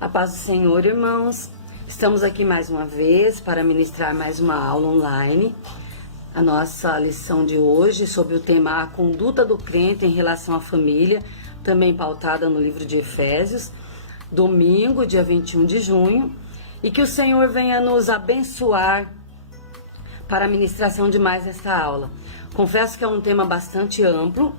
A paz do Senhor, irmãos. Estamos aqui mais uma vez para ministrar mais uma aula online. A nossa lição de hoje sobre o tema A Conduta do Crente em Relação à Família, também pautada no livro de Efésios, domingo, dia 21 de junho. E que o Senhor venha nos abençoar para a ministração de mais esta aula. Confesso que é um tema bastante amplo,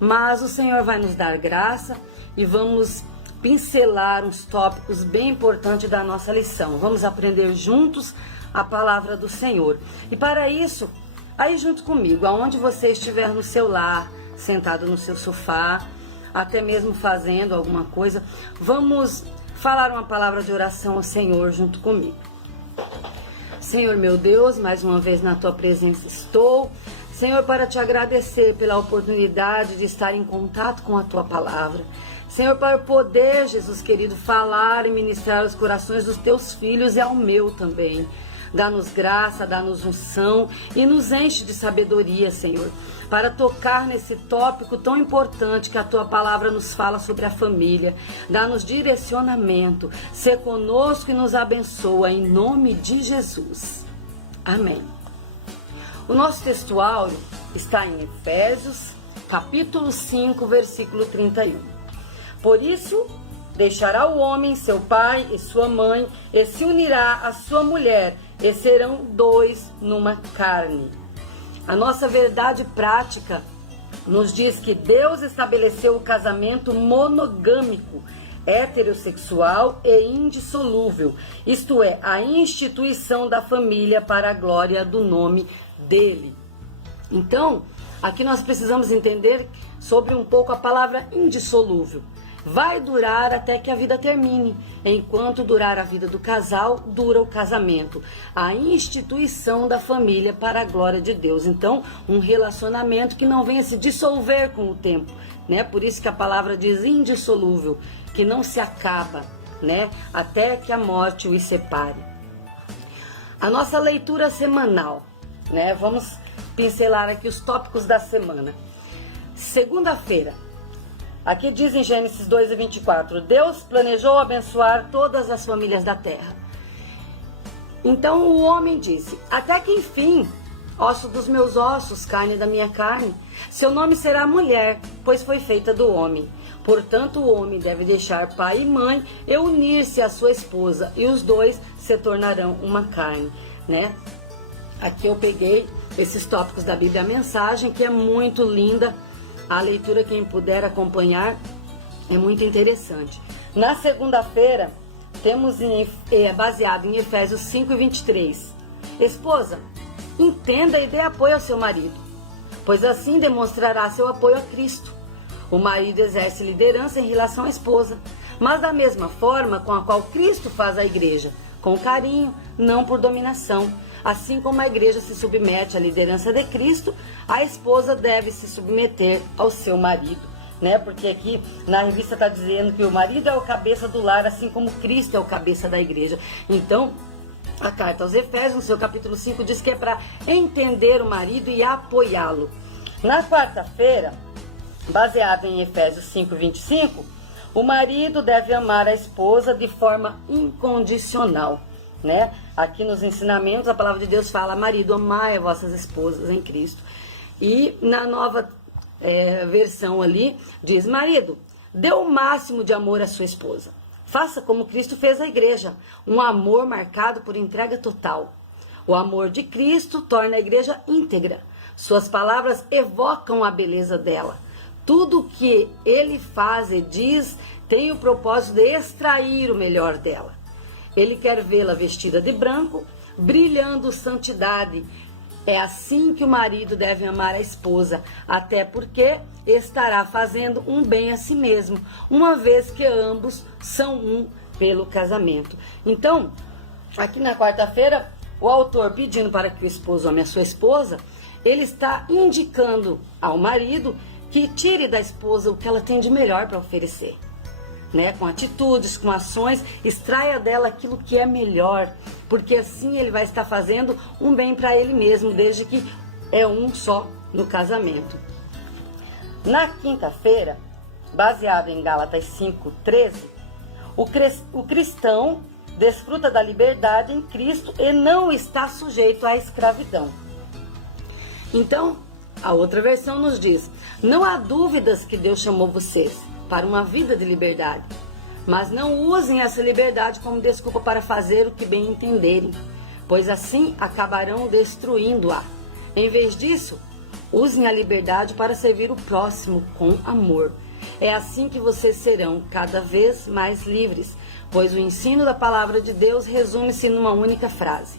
mas o Senhor vai nos dar graça e vamos pincelar uns tópicos bem importantes da nossa lição. Vamos aprender juntos a palavra do Senhor. E para isso, aí junto comigo, aonde você estiver no seu lar, sentado no seu sofá, até mesmo fazendo alguma coisa, vamos falar uma palavra de oração ao Senhor junto comigo. Senhor meu Deus, mais uma vez na tua presença estou. Senhor, para te agradecer pela oportunidade de estar em contato com a tua palavra. Senhor, para poder, Jesus querido, falar e ministrar os corações dos teus filhos e ao meu também. Dá-nos graça, dá-nos unção e nos enche de sabedoria, Senhor, para tocar nesse tópico tão importante que a tua palavra nos fala sobre a família. Dá-nos direcionamento, sê conosco e nos abençoa, em nome de Jesus. Amém. O nosso textuário está em Efésios, capítulo 5, versículo 31. Por isso, deixará o homem seu pai e sua mãe, e se unirá à sua mulher, e serão dois numa carne. A nossa verdade prática nos diz que Deus estabeleceu o casamento monogâmico, heterossexual e indissolúvel, isto é, a instituição da família para a glória do nome dele. Então, aqui nós precisamos entender sobre um pouco a palavra indissolúvel. Vai durar até que a vida termine. Enquanto durar a vida do casal, dura o casamento. A instituição da família para a glória de Deus. Então, um relacionamento que não venha se dissolver com o tempo, né? Por isso que a palavra diz indissolúvel, que não se acaba, né? Até que a morte os separe. A nossa leitura semanal, né? Vamos pincelar aqui os tópicos da semana. Segunda-feira. Aqui diz em Gênesis 2:24, Deus planejou abençoar todas as famílias da terra. Então o homem disse, até que enfim, osso dos meus ossos, carne da minha carne, seu nome será mulher, pois foi feita do homem. Portanto, o homem deve deixar pai e mãe e unir-se à sua esposa, e os dois se tornarão uma carne, né? Aqui eu peguei esses tópicos da Bíblia, a mensagem, que é muito linda. A leitura, quem puder acompanhar, é muito interessante. Na segunda-feira, temos baseado em Efésios 5:23. Esposa, entenda e dê apoio ao seu marido, pois assim demonstrará seu apoio a Cristo. O marido exerce liderança em relação à esposa, mas da mesma forma com a qual Cristo faz a igreja, com carinho, não por dominação. Assim como a igreja se submete à liderança de Cristo, a esposa deve se submeter ao seu marido, né? Porque aqui na revista está dizendo que o marido é o cabeça do lar, assim como Cristo é o cabeça da igreja. Então, a carta aos Efésios, no seu capítulo 5, diz que é para entender o marido e apoiá-lo. Na quarta-feira, baseado em Efésios 5:25, o marido deve amar a esposa de forma incondicional, né? Aqui nos ensinamentos a palavra de Deus fala, marido, amai as vossas esposas em Cristo. E na nova versão ali diz, marido, dê o máximo de amor à sua esposa. Faça como Cristo fez à igreja, um amor marcado por entrega total. O amor de Cristo torna a igreja íntegra. Suas palavras evocam a beleza dela. Tudo que ele faz e diz tem o propósito de extrair o melhor dela. Ele quer vê-la vestida de branco, brilhando santidade. É assim que o marido deve amar a esposa, até porque estará fazendo um bem a si mesmo, uma vez que ambos são um pelo casamento. Então, aqui na quarta-feira, o autor pedindo para que o esposo ame a sua esposa, ele está indicando ao marido que tire da esposa o que ela tem de melhor para oferecer. Né, com atitudes, com ações, extraia dela aquilo que é melhor, porque assim ele vai estar fazendo um bem para ele mesmo, desde que é um só no casamento. Na quinta-feira, baseado em Gálatas 5:13, O cristão desfruta da liberdade em Cristo e não está sujeito à escravidão. Então, a outra versão nos diz: não há dúvidas que Deus chamou vocês para uma vida de liberdade, mas não usem essa liberdade como desculpa para fazer o que bem entenderem, pois assim acabarão destruindo-a. Em vez disso, usem a liberdade para servir o próximo com amor. É assim que vocês serão cada vez mais livres, pois o ensino da palavra de Deus resume-se numa única frase: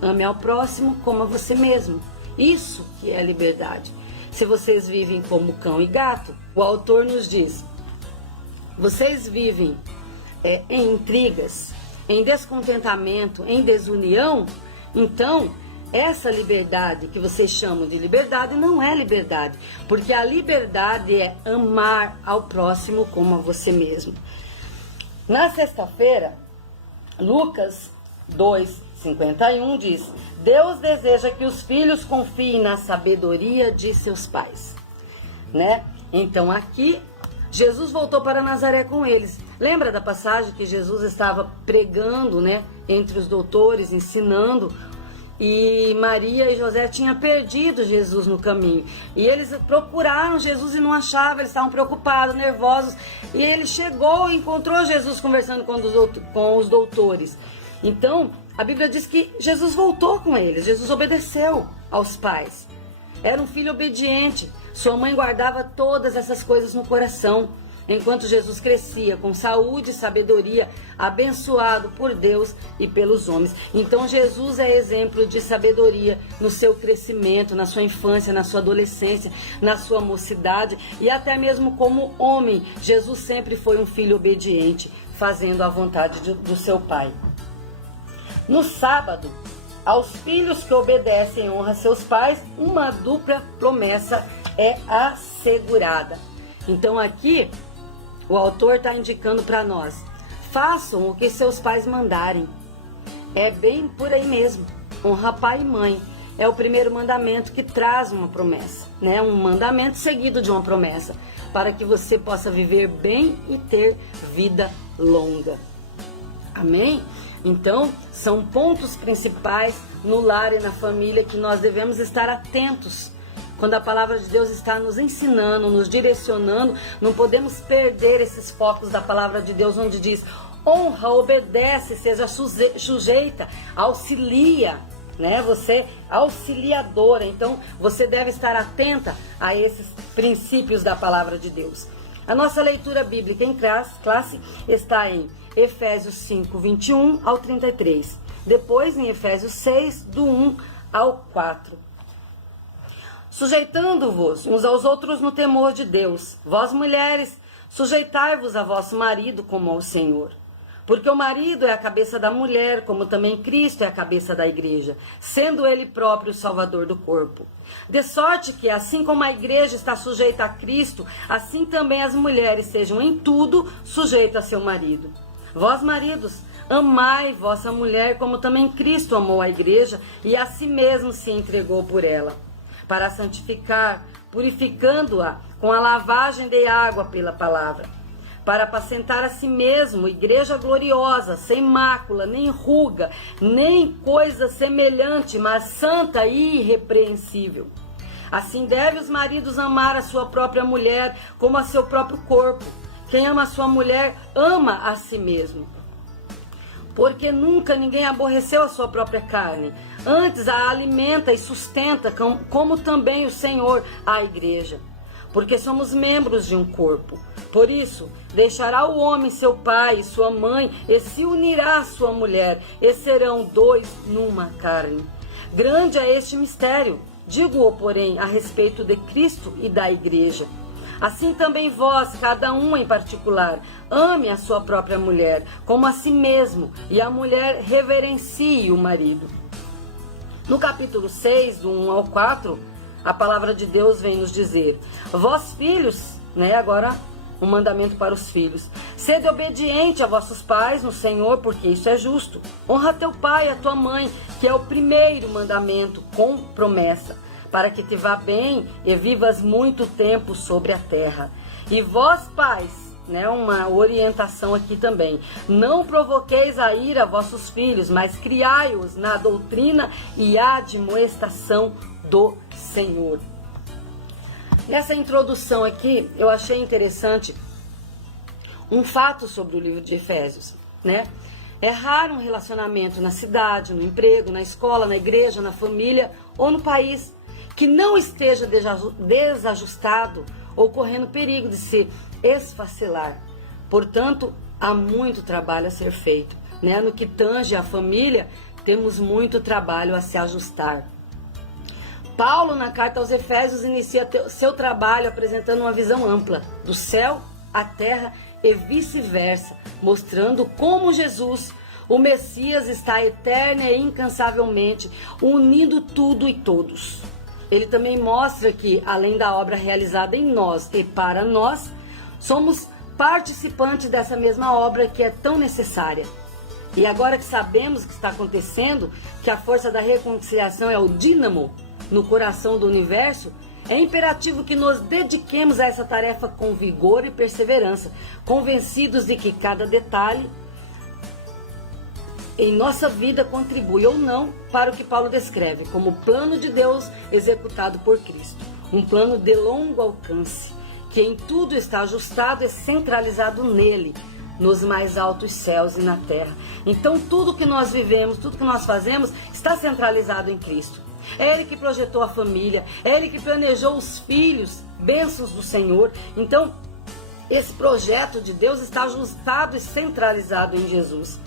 ame ao próximo como a você mesmo. Isso que é liberdade. Se vocês vivem como cão e gato, o autor nos diz: vocês vivem em intrigas, em descontentamento, em desunião, então essa liberdade que vocês chamam de liberdade não é liberdade, porque a liberdade é amar ao próximo como a você mesmo. Na sexta-feira, Lucas 2:51 diz: Deus deseja que os filhos confiem na sabedoria de seus pais, né? Então aqui Jesus voltou para Nazaré com eles. Lembra da passagem que Jesus estava pregando, né, entre os doutores, ensinando, e Maria e José tinham perdido Jesus no caminho. E eles procuraram Jesus e não achavam, eles estavam preocupados, nervosos. E ele chegou e encontrou Jesus conversando com os doutores. Então, a Bíblia diz que Jesus voltou com eles, Jesus obedeceu aos pais. Era um filho obediente. Sua mãe guardava todas essas coisas no coração, enquanto Jesus crescia com saúde e sabedoria, abençoado por Deus e pelos homens. Então Jesus é exemplo de sabedoria no seu crescimento, na sua infância, na sua adolescência, na sua mocidade e até mesmo como homem. Jesus sempre foi um filho obediente, fazendo a vontade do seu pai. No sábado, aos filhos que obedecem e honram seus pais, uma dupla promessa é assegurada. Então aqui o autor está indicando para nós: façam o que seus pais mandarem. É bem por aí mesmo. Honra pai e mãe é o primeiro mandamento que traz uma promessa, né? Um mandamento seguido de uma promessa, para que você possa viver bem e ter vida longa. Amém? Então, são pontos principais no lar e na família que nós devemos estar atentos. Quando a palavra de Deus está nos ensinando, nos direcionando, não podemos perder esses focos da palavra de Deus, onde diz: honra, obedece, seja sujeita, auxilia, né? Você auxiliadora. Então, você deve estar atenta a esses princípios da palavra de Deus. A nossa leitura bíblica em classe está em Efésios 5:21 ao 33. Depois em Efésios 6, do 1 ao 4. Sujeitando-vos uns aos outros no temor de Deus, vós mulheres, sujeitai-vos a vosso marido como ao Senhor. Porque o marido é a cabeça da mulher, como também Cristo é a cabeça da igreja, sendo ele próprio o salvador do corpo. De sorte que, assim como a igreja está sujeita a Cristo, assim também as mulheres sejam em tudo sujeitas a seu marido. Vós, maridos, amai vossa mulher, como também Cristo amou a igreja e a si mesmo se entregou por ela, para a santificar, purificando-a com a lavagem de água pela palavra, para apacentar a si mesmo, igreja gloriosa, sem mácula, nem ruga, nem coisa semelhante, mas santa e irrepreensível. Assim deve os maridos amar a sua própria mulher como a seu próprio corpo. Quem ama a sua mulher, ama a si mesmo. Porque nunca ninguém aborreceu a sua própria carne. Antes a alimenta e sustenta, como também o Senhor a igreja. Porque somos membros de um corpo. Por isso, deixará o homem seu pai e sua mãe, e se unirá à sua mulher, e serão dois numa carne. Grande é este mistério. Digo-o, porém, a respeito de Cristo e da igreja. Assim também vós, cada um em particular, ame a sua própria mulher, como a si mesmo, e a mulher reverencie o marido. No capítulo 6, do 1 ao 4, a palavra de Deus vem nos dizer: vós filhos, né, agora um mandamento para os filhos, sede obediente a vossos pais no Senhor, porque isso é justo. Honra teu pai e a tua mãe, que é o primeiro mandamento, com promessa, para que te vá bem e vivas muito tempo sobre a terra. E vós, pais, né, uma orientação aqui também. Não provoqueis a ira vossos filhos, mas criai-os na doutrina e admoestação do Senhor. Nessa introdução aqui, eu achei interessante um fato sobre o livro de Efésios, né? É raro um relacionamento na cidade, no emprego, na escola, na igreja, na família ou no país que não esteja desajustado ou correndo perigo de se esfacelar. Portanto, há muito trabalho a ser feito, né? No que tange a família, temos muito trabalho a se ajustar. Paulo, na carta aos Efésios, inicia seu trabalho apresentando uma visão ampla do céu à terra e vice-versa, mostrando como Jesus, o Messias, está eterna e incansavelmente unindo tudo e todos. Ele também mostra que, além da obra realizada em nós e para nós, somos participantes dessa mesma obra que é tão necessária. E agora que sabemos o que está acontecendo, que a força da reconciliação é o dínamo no coração do universo, é imperativo que nos dediquemos a essa tarefa com vigor e perseverança, convencidos de que cada detalhe em nossa vida contribui ou não para o que Paulo descreve como o plano de Deus executado por Cristo. Um plano de longo alcance, que em tudo está ajustado e centralizado nele, nos mais altos céus e na terra. Então tudo que nós vivemos, tudo que nós fazemos está centralizado em Cristo. É Ele que projetou a família, é Ele que planejou os filhos, bênçãos do Senhor. Então, esse projeto de Deus está ajustado e centralizado em Jesus.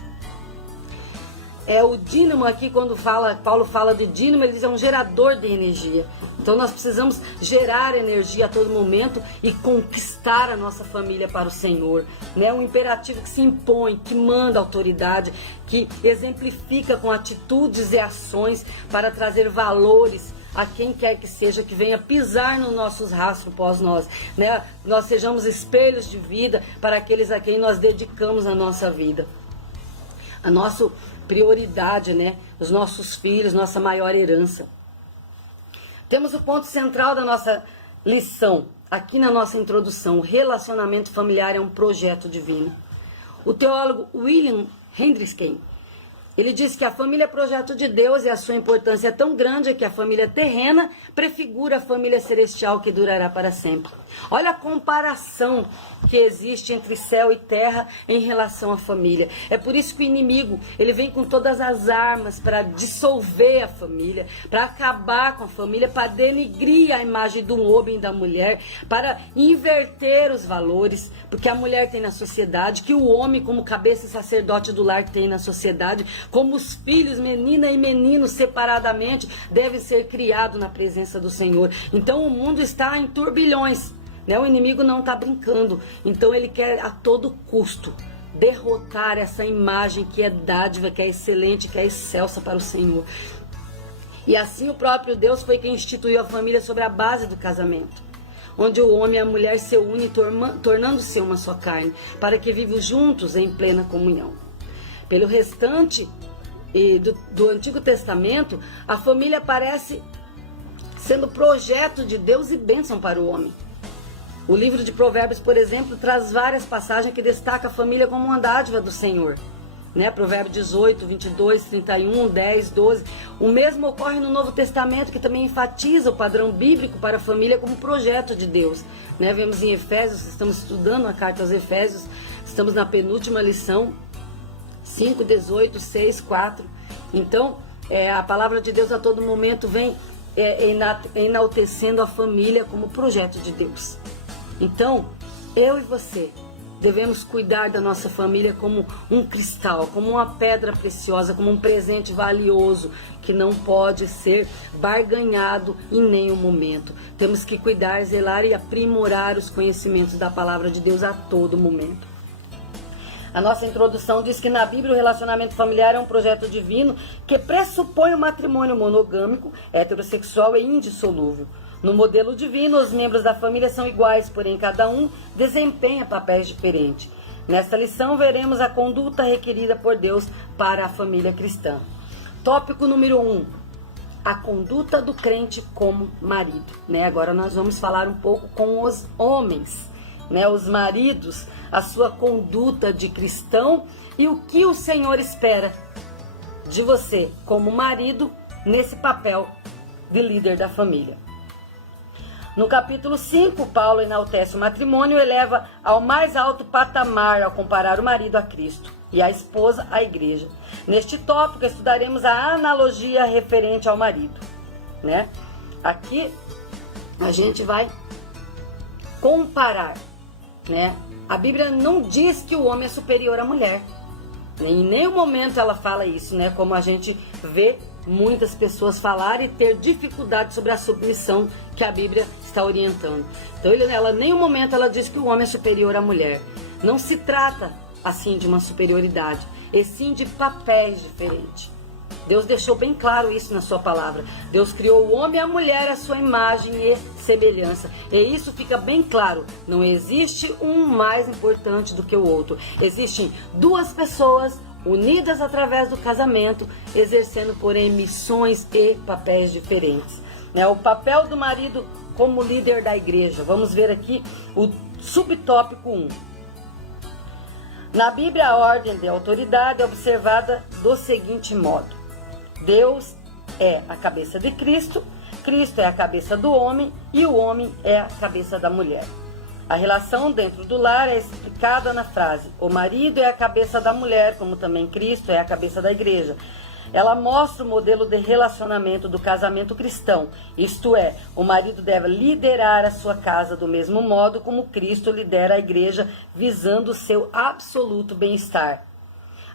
É o dínamo aqui, quando Paulo fala de dínamo, ele diz é um gerador de energia. Então nós precisamos gerar energia a todo momento e conquistar a nossa família para o Senhor, né? Um imperativo que se impõe, que manda autoridade, que exemplifica com atitudes e ações para trazer valores a quem quer que seja que venha pisar nos nossos rastros pós nós, né? Nós sejamos espelhos de vida para aqueles a quem nós dedicamos a nossa vida. A nossa prioridade, né? Os nossos filhos, nossa maior herança. Temos o ponto central da nossa lição, aqui na nossa introdução. O relacionamento familiar é um projeto divino. O teólogo William Hendrickson, ele diz que a família é projeto de Deus e a sua importância é tão grande que a família terrena prefigura a família celestial que durará para sempre. Olha a comparação que existe entre céu e terra em relação à família. É por isso que o inimigo, ele vem com todas as armas para dissolver a família, para acabar com a família, para denigrir a imagem do homem e da mulher, para inverter os valores, porque a mulher tem na sociedade, que o homem como cabeça e sacerdote do lar tem na sociedade, como os filhos, menina e menino, separadamente, devem ser criados na presença do Senhor. Então o mundo está em turbilhões, né? O inimigo não está brincando, então ele quer a todo custo derrotar essa imagem que é dádiva, que é excelente, que é excelsa para o Senhor. E assim o próprio Deus foi quem instituiu a família sobre a base do casamento, onde o homem e a mulher se unem, tornando-se uma só carne, para que vivam juntos em plena comunhão. Pelo restante do Antigo Testamento, a família aparece sendo projeto de Deus e bênção para o homem. O livro de Provérbios, por exemplo, traz várias passagens que destacam a família como uma dádiva do Senhor, né? Provérbios 18, 22, 31, 10, 12. O mesmo ocorre no Novo Testamento, que também enfatiza o padrão bíblico para a família como projeto de Deus, né? Vemos em Efésios, estamos estudando a carta aos Efésios, estamos na penúltima lição, 5, 18, 6, 4. Então, a palavra de Deus a todo momento vem enaltecendo a família como projeto de Deus. Então, eu e você devemos cuidar da nossa família como um cristal, como uma pedra preciosa, como um presente valioso que não pode ser barganhado em nenhum momento. Temos que cuidar, zelar e aprimorar os conhecimentos da palavra de Deus a todo momento. A nossa introdução diz que na Bíblia o relacionamento familiar é um projeto divino que pressupõe o matrimônio monogâmico, heterossexual e indissolúvel. No modelo divino, os membros da família são iguais, porém cada um desempenha papéis diferentes. Nesta lição, veremos a conduta requerida por Deus para a família cristã. Tópico número 1. A conduta do crente como marido, né? Agora nós vamos falar um pouco com os homens. né, os maridos, a sua conduta de cristão e o que o Senhor espera de você como marido nesse papel de líder da família. No capítulo 5, Paulo enaltece o matrimônio e eleva ao mais alto patamar ao comparar o marido a Cristo e a esposa à igreja. Neste tópico estudaremos a analogia referente ao marido, né? Aqui a gente vai comparar, né? A Bíblia não diz que o homem é superior à mulher. Em nenhum momento ela fala isso, né? Como a gente vê muitas pessoas falarem e ter dificuldade sobre a submissão que a Bíblia está orientando. Então, ela em nenhum momento ela diz que o homem é superior à mulher. Não se trata, assim, de uma superioridade, e sim de papéis diferentes. Deus deixou bem claro isso na sua palavra. Deus criou o homem e a mulher à sua imagem e semelhança. E isso fica bem claro. Não existe um mais importante do que o outro. Existem duas pessoas unidas através do casamento, exercendo, porém, missões e papéis diferentes. O papel do marido como líder da igreja. Vamos ver aqui o subtópico 1. Na Bíblia, a ordem de autoridade é observada do seguinte modo: Deus é a cabeça de Cristo, Cristo é a cabeça do homem e o homem é a cabeça da mulher. A relação dentro do lar é explicada na frase: o marido é a cabeça da mulher, como também Cristo é a cabeça da igreja. Ela mostra o modelo de relacionamento do casamento cristão, isto é, o marido deve liderar a sua casa do mesmo modo como Cristo lidera a igreja, visando o seu absoluto bem-estar.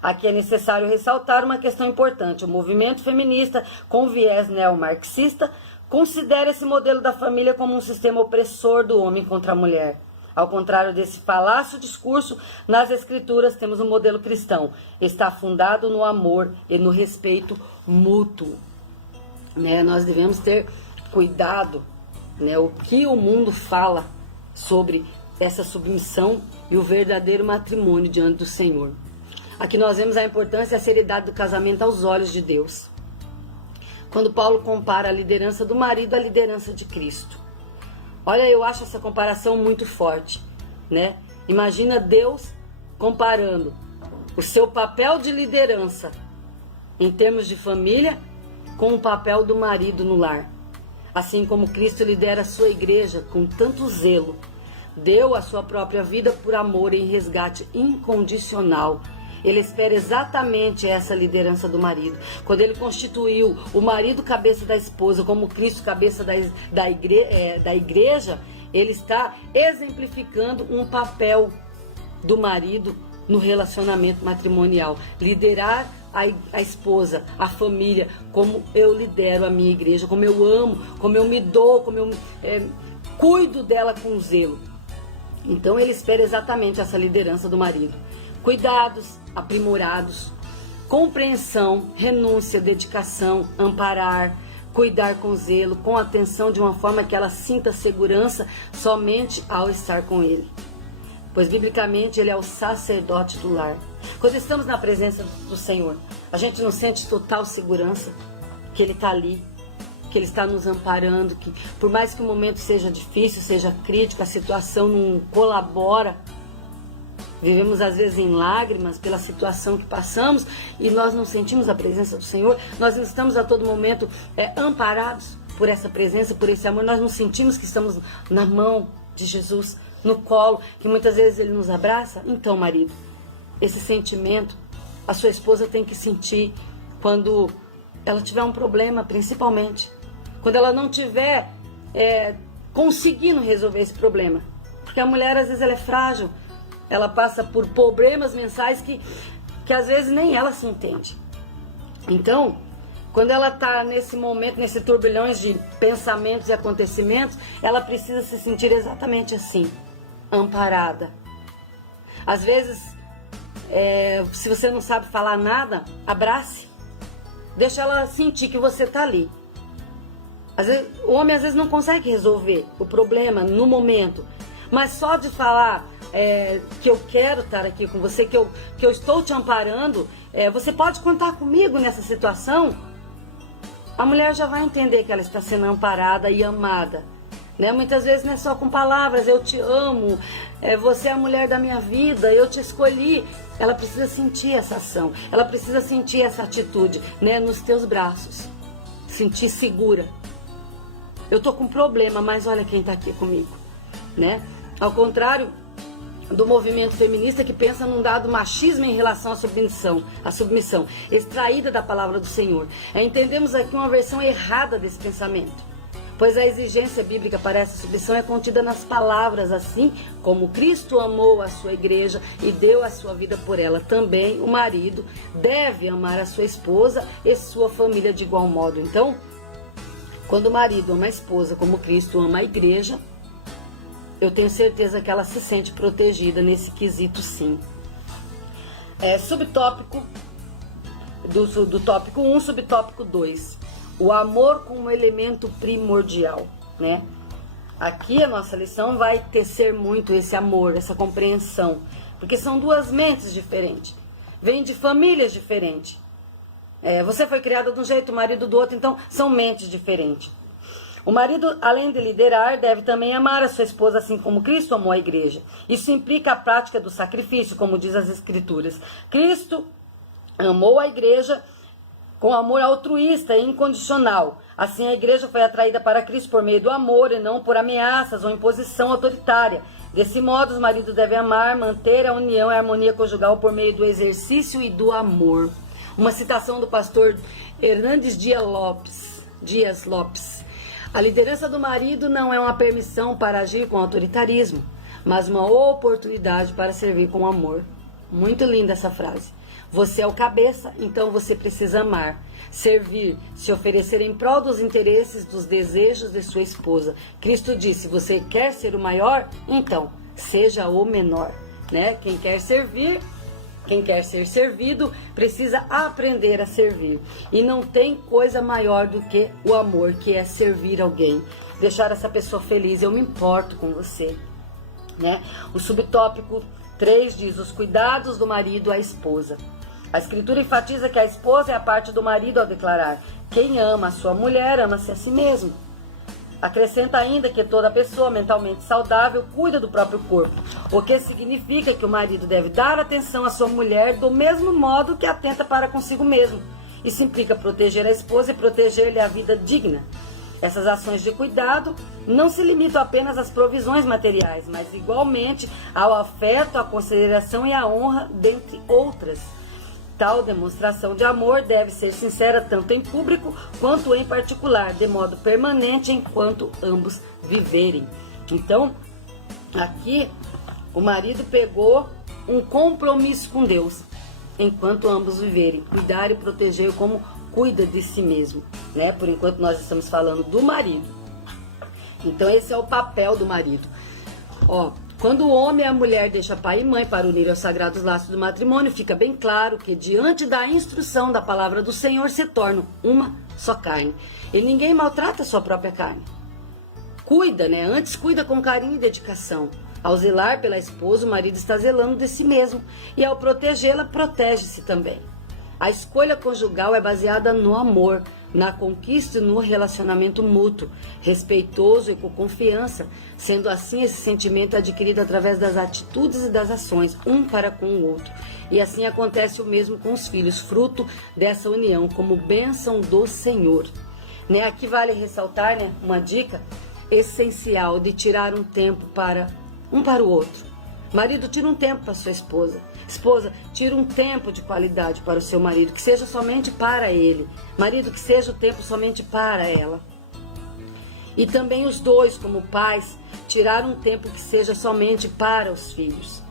Aqui é necessário ressaltar uma questão importante: o movimento feminista com viés neomarxista considera esse modelo da família como um sistema opressor do homem contra a mulher. Ao contrário desse falácio discurso, nas Escrituras temos um modelo cristão. Está fundado no amor e no respeito mútuo. Nós devemos ter cuidado, o que o mundo fala sobre essa submissão e o verdadeiro matrimônio diante do Senhor. Aqui nós vemos a importância e a seriedade do casamento aos olhos de Deus. Quando Paulo compara a liderança do marido à liderança de Cristo. Olha, eu acho essa comparação muito forte, né? Imagina Deus comparando o seu papel de liderança em termos de família com o papel do marido no lar. Assim como Cristo lidera a sua igreja com tanto zelo, deu a sua própria vida por amor em resgate incondicional. Ele espera exatamente essa liderança do marido. Quando ele constituiu o marido cabeça da esposa, como Cristo cabeça da igreja, ele está exemplificando um papel do marido no relacionamento matrimonial. Liderar a esposa, a família, como eu lidero a minha igreja, como eu amo, como eu me dou, como eu cuido dela com zelo. Então ele espera exatamente essa liderança do marido. Cuidados aprimorados, compreensão, renúncia, dedicação, amparar, cuidar com zelo, com atenção, de uma forma que ela sinta segurança somente ao estar com ele. Pois biblicamente ele é o sacerdote do lar. Quando estamos na presença do Senhor, a gente não sente total segurança que ele está ali, que ele está nos amparando, que por mais que o momento seja difícil, seja crítico, a situação não colabora. Vivemos às vezes em lágrimas pela situação que passamos e nós não sentimos a presença do Senhor. Nós não estamos a todo momento amparados por essa presença, por esse amor. Nós não sentimos que estamos na mão de Jesus, no colo, que muitas vezes Ele nos abraça. Então, marido, esse sentimento a sua esposa tem que sentir quando ela tiver um problema, principalmente. Quando ela não tiver conseguindo resolver esse problema. Porque a mulher às vezes ela é frágil. Ela passa por problemas mensais que às vezes nem ela se entende. Então, quando ela está nesse momento, nesse turbilhões de pensamentos e acontecimentos, ela precisa se sentir exatamente assim, amparada. Às vezes, se você não sabe falar nada, abrace. Deixa ela sentir que você está ali. Às vezes, o homem às vezes não consegue resolver o problema no momento, mas só de falar que eu quero estar aqui com você, que eu estou te amparando, você pode contar comigo nessa situação, a mulher já vai entender que ela está sendo amparada e amada. né? Muitas vezes não é só com palavras, eu te amo, você é a mulher da minha vida, eu te escolhi. Ela precisa sentir essa ação, ela precisa sentir essa atitude, né? Nos teus braços, sentir segura. Eu tô com problema, mas olha quem tá aqui comigo, né? Ao contrário do movimento feminista que pensa num dado machismo em relação à submissão, extraída da palavra do Senhor. Entendemos aqui uma versão errada desse pensamento, pois a exigência bíblica para essa submissão é contida nas palavras, assim como Cristo amou a sua igreja e deu a sua vida por ela. Também o marido deve amar a sua esposa e sua família de igual modo. Então, quando o marido ama a esposa como Cristo ama a igreja, eu tenho certeza que ela se sente protegida nesse quesito, sim. Subtópico do tópico 1, subtópico 2. O amor como elemento primordial, né? Aqui a nossa lição vai tecer muito esse amor, essa compreensão, porque são duas mentes diferentes, vêm de famílias diferentes. Você foi criada de um jeito, o marido do outro, então são mentes diferentes. O marido, além de liderar, deve também amar a sua esposa, assim como Cristo amou a igreja. Isso implica a prática do sacrifício, como diz as Escrituras. Cristo amou a igreja com amor altruísta e incondicional. Assim, a igreja foi atraída para Cristo por meio do amor e não por ameaças ou imposição autoritária. Desse modo, os maridos devem amar, manter a união e a harmonia conjugal por meio do exercício e do amor. Uma citação do pastor Hernandes Dias Lopes. A liderança do marido não é uma permissão para agir com autoritarismo, mas uma oportunidade para servir com amor. Muito linda essa frase. Você é o cabeça, então você precisa amar, servir, se oferecer em prol dos interesses, dos desejos de sua esposa. Cristo disse, você quer ser o maior? Então, seja o menor, né? Quem quer servir, quem quer ser servido, precisa aprender a servir. E não tem coisa maior do que o amor, que é servir alguém. Deixar essa pessoa feliz, eu me importo com você, né? O subtópico 3 diz, os cuidados do marido à esposa. A Escritura enfatiza que a esposa é a parte do marido ao declarar, quem ama a sua mulher, ama-se a si mesmo. Acrescenta ainda que toda pessoa mentalmente saudável cuida do próprio corpo, o que significa que o marido deve dar atenção à sua mulher do mesmo modo que atenta para consigo mesmo. Isso implica proteger a esposa e proteger-lhe a vida digna. Essas ações de cuidado não se limitam apenas às provisões materiais, mas igualmente ao afeto, à consideração e à honra, dentre outras. Tal demonstração de amor deve ser sincera tanto em público quanto em particular, de modo permanente enquanto ambos viverem. Então, aqui o marido pegou um compromisso com Deus, enquanto ambos viverem, cuidar e proteger como cuida de si mesmo, né? Por enquanto nós estamos falando do marido. Então esse é o papel do marido. Quando o homem e a mulher deixam pai e mãe para unir aos sagrados laços do matrimônio, fica bem claro que diante da instrução da palavra do Senhor se tornam uma só carne. E ninguém maltrata a sua própria carne. Cuida, né? Antes cuida com carinho e dedicação. Ao zelar pela esposa, o marido está zelando de si mesmo. E ao protegê-la, protege-se também. A escolha conjugal é baseada no amor, na conquista e no relacionamento mútuo, respeitoso e com confiança, sendo assim esse sentimento adquirido através das atitudes e das ações, um para com o outro. E assim acontece o mesmo com os filhos, fruto dessa união, como bênção do Senhor. Né? Aqui vale ressaltar, né, uma dica essencial de tirar um tempo para o outro. Marido, tira um tempo para sua esposa. Esposa, tira um tempo de qualidade para o seu marido, que seja somente para ele. Marido, que seja o tempo somente para ela. E também os dois, como pais, tirar um tempo que seja somente para os filhos.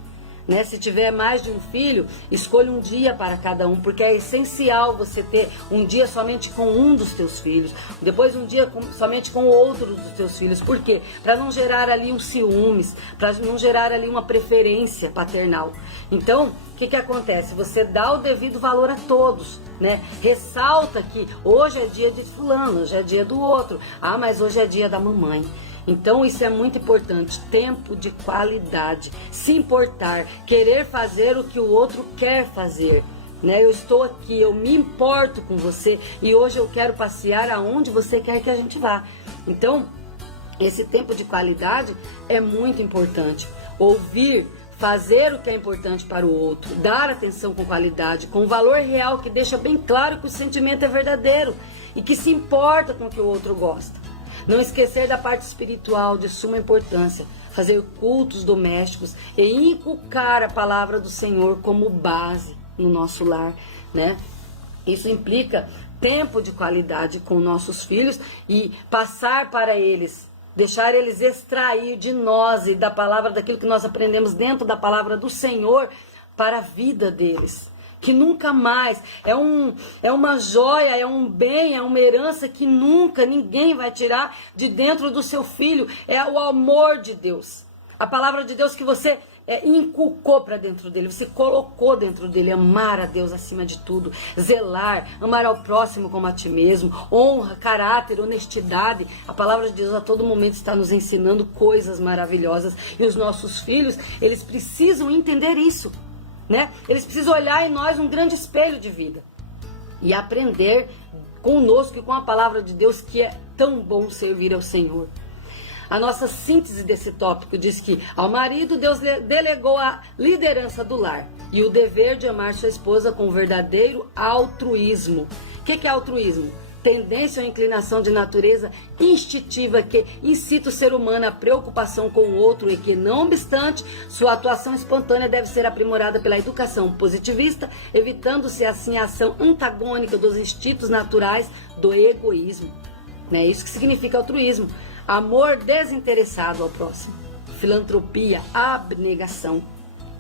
Né? Se tiver mais de um filho, escolha um dia para cada um, porque é essencial você ter um dia somente com um dos teus filhos, depois um dia somente com o outro dos teus filhos. Por quê? Para não gerar ali um ciúmes, para não gerar ali uma preferência paternal. Então, o que acontece? Você dá o devido valor a todos, né? Ressalta que hoje é dia de fulano, hoje é dia do outro. Ah, mas hoje é dia da mamãe. Então isso é muito importante, tempo de qualidade, se importar, querer fazer o que o outro quer fazer, né? Eu estou aqui, eu me importo com você e hoje eu quero passear aonde você quer que a gente vá. Então, Esse tempo de qualidade é muito importante. Ouvir, fazer o que é importante para o outro, dar atenção com qualidade, com valor real que deixa bem claro que o sentimento é verdadeiro e que se importa com o que o outro gosta. Não esquecer da parte espiritual de suma importância, fazer cultos domésticos e inculcar a palavra do Senhor como base no nosso lar, né? Isso implica tempo de qualidade com nossos filhos e passar para eles, deixar eles extrair de nós e da palavra, daquilo que nós aprendemos dentro da palavra do Senhor para a vida deles. Que nunca mais, é uma joia, é um bem, é uma herança que nunca ninguém vai tirar de dentro do seu filho. É o amor de Deus. A palavra de Deus que você inculcou para dentro dele, você colocou dentro dele, amar a Deus acima de tudo, zelar, amar ao próximo como a ti mesmo, honra, caráter, honestidade. A palavra de Deus a todo momento está nos ensinando coisas maravilhosas e os nossos filhos, eles precisam entender isso, né? Eles precisam olhar em nós um grande espelho de vida e aprender conosco e com a palavra de Deus que é tão bom servir ao Senhor. A nossa síntese desse tópico diz que ao marido Deus delegou a liderança do lar e o dever de amar sua esposa com verdadeiro altruísmo. O que é altruísmo? Tendência ou inclinação de natureza instintiva que incita o ser humano à preocupação com o outro e que, não obstante, sua atuação espontânea deve ser aprimorada pela educação positivista, evitando-se assim a ação antagônica dos instintos naturais do egoísmo. É isso que significa altruísmo. Amor desinteressado ao próximo, filantropia, abnegação.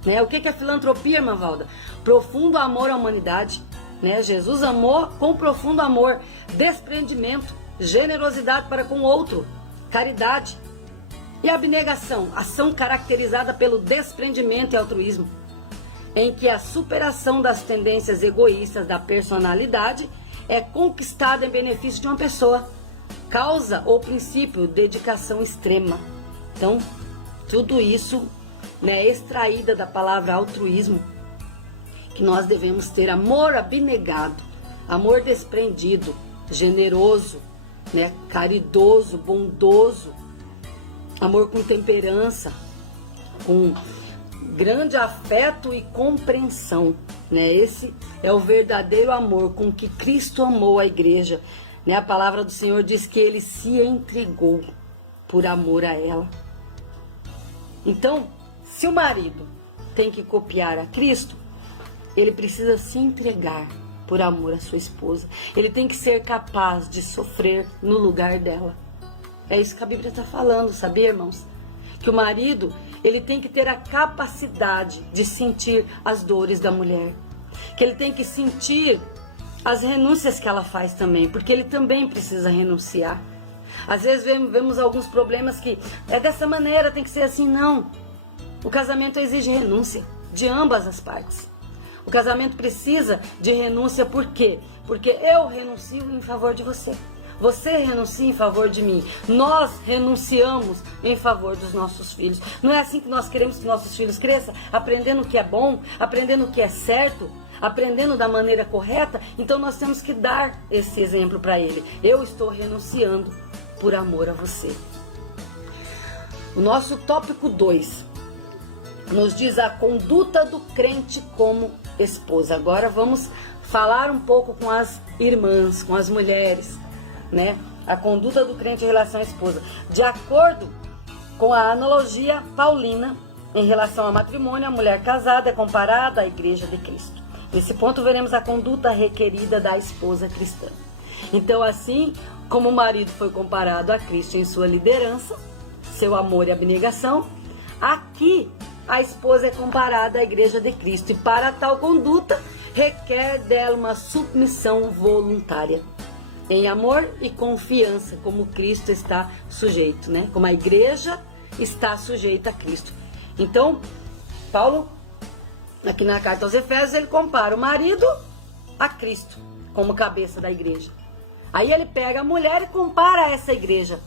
Né? O que é filantropia, irmã Valda? Profundo amor à humanidade. Né? Jesus amou com profundo amor, desprendimento, generosidade para com o outro, caridade. E abnegação, ação caracterizada pelo desprendimento e altruísmo, em que a superação das tendências egoístas da personalidade é conquistada em benefício de uma pessoa. Causa ou princípio, dedicação extrema. Então, tudo isso, né, é extraída da palavra altruísmo, que nós devemos ter amor abnegado, amor desprendido, generoso, né, caridoso, bondoso, amor com temperança, com grande afeto e compreensão. Né? Esse é o verdadeiro amor com que Cristo amou a igreja. A palavra do Senhor diz que ele se entregou por amor a ela. Então, se o marido tem que copiar a Cristo, ele precisa se entregar por amor à sua esposa. Ele tem que ser capaz de sofrer no lugar dela. É isso que a Bíblia está falando, sabia, irmãos? Que o marido, ele tem que ter a capacidade de sentir as dores da mulher. Que ele tem que sentir as renúncias que ela faz também, porque ele também precisa renunciar. Às vezes vemos alguns problemas que é dessa maneira, tem que ser assim. Não. O casamento exige renúncia de ambas as partes. O casamento precisa de renúncia, por quê? Porque eu renuncio em favor de você. Você renuncia em favor de mim. Nós renunciamos em favor dos nossos filhos. Não é assim que nós queremos que nossos filhos cresçam? Aprendendo o que é bom, aprendendo o que é certo, aprendendo da maneira correta. Então nós temos que dar esse exemplo para ele. Eu estou renunciando por amor a você. O nosso tópico 2 nos diz a conduta do crente como esposa. Agora vamos falar um pouco com as irmãs, com as mulheres, né? A conduta do crente em relação à esposa. De acordo com a analogia paulina, em relação ao matrimônio, a mulher casada é comparada à igreja de Cristo. Nesse ponto veremos a conduta requerida da esposa cristã. Então, assim como o marido foi comparado a Cristo em sua liderança, seu amor e abnegação, aqui a esposa é comparada à igreja de Cristo. E para tal conduta, requer dela uma submissão voluntária, em amor e confiança, como Cristo está sujeito, né? Como a igreja está sujeita a Cristo. Então, Paulo, aqui na carta aos Efésios, ele compara o marido a Cristo como cabeça da igreja. Aí ele pega a mulher e compara essa igreja,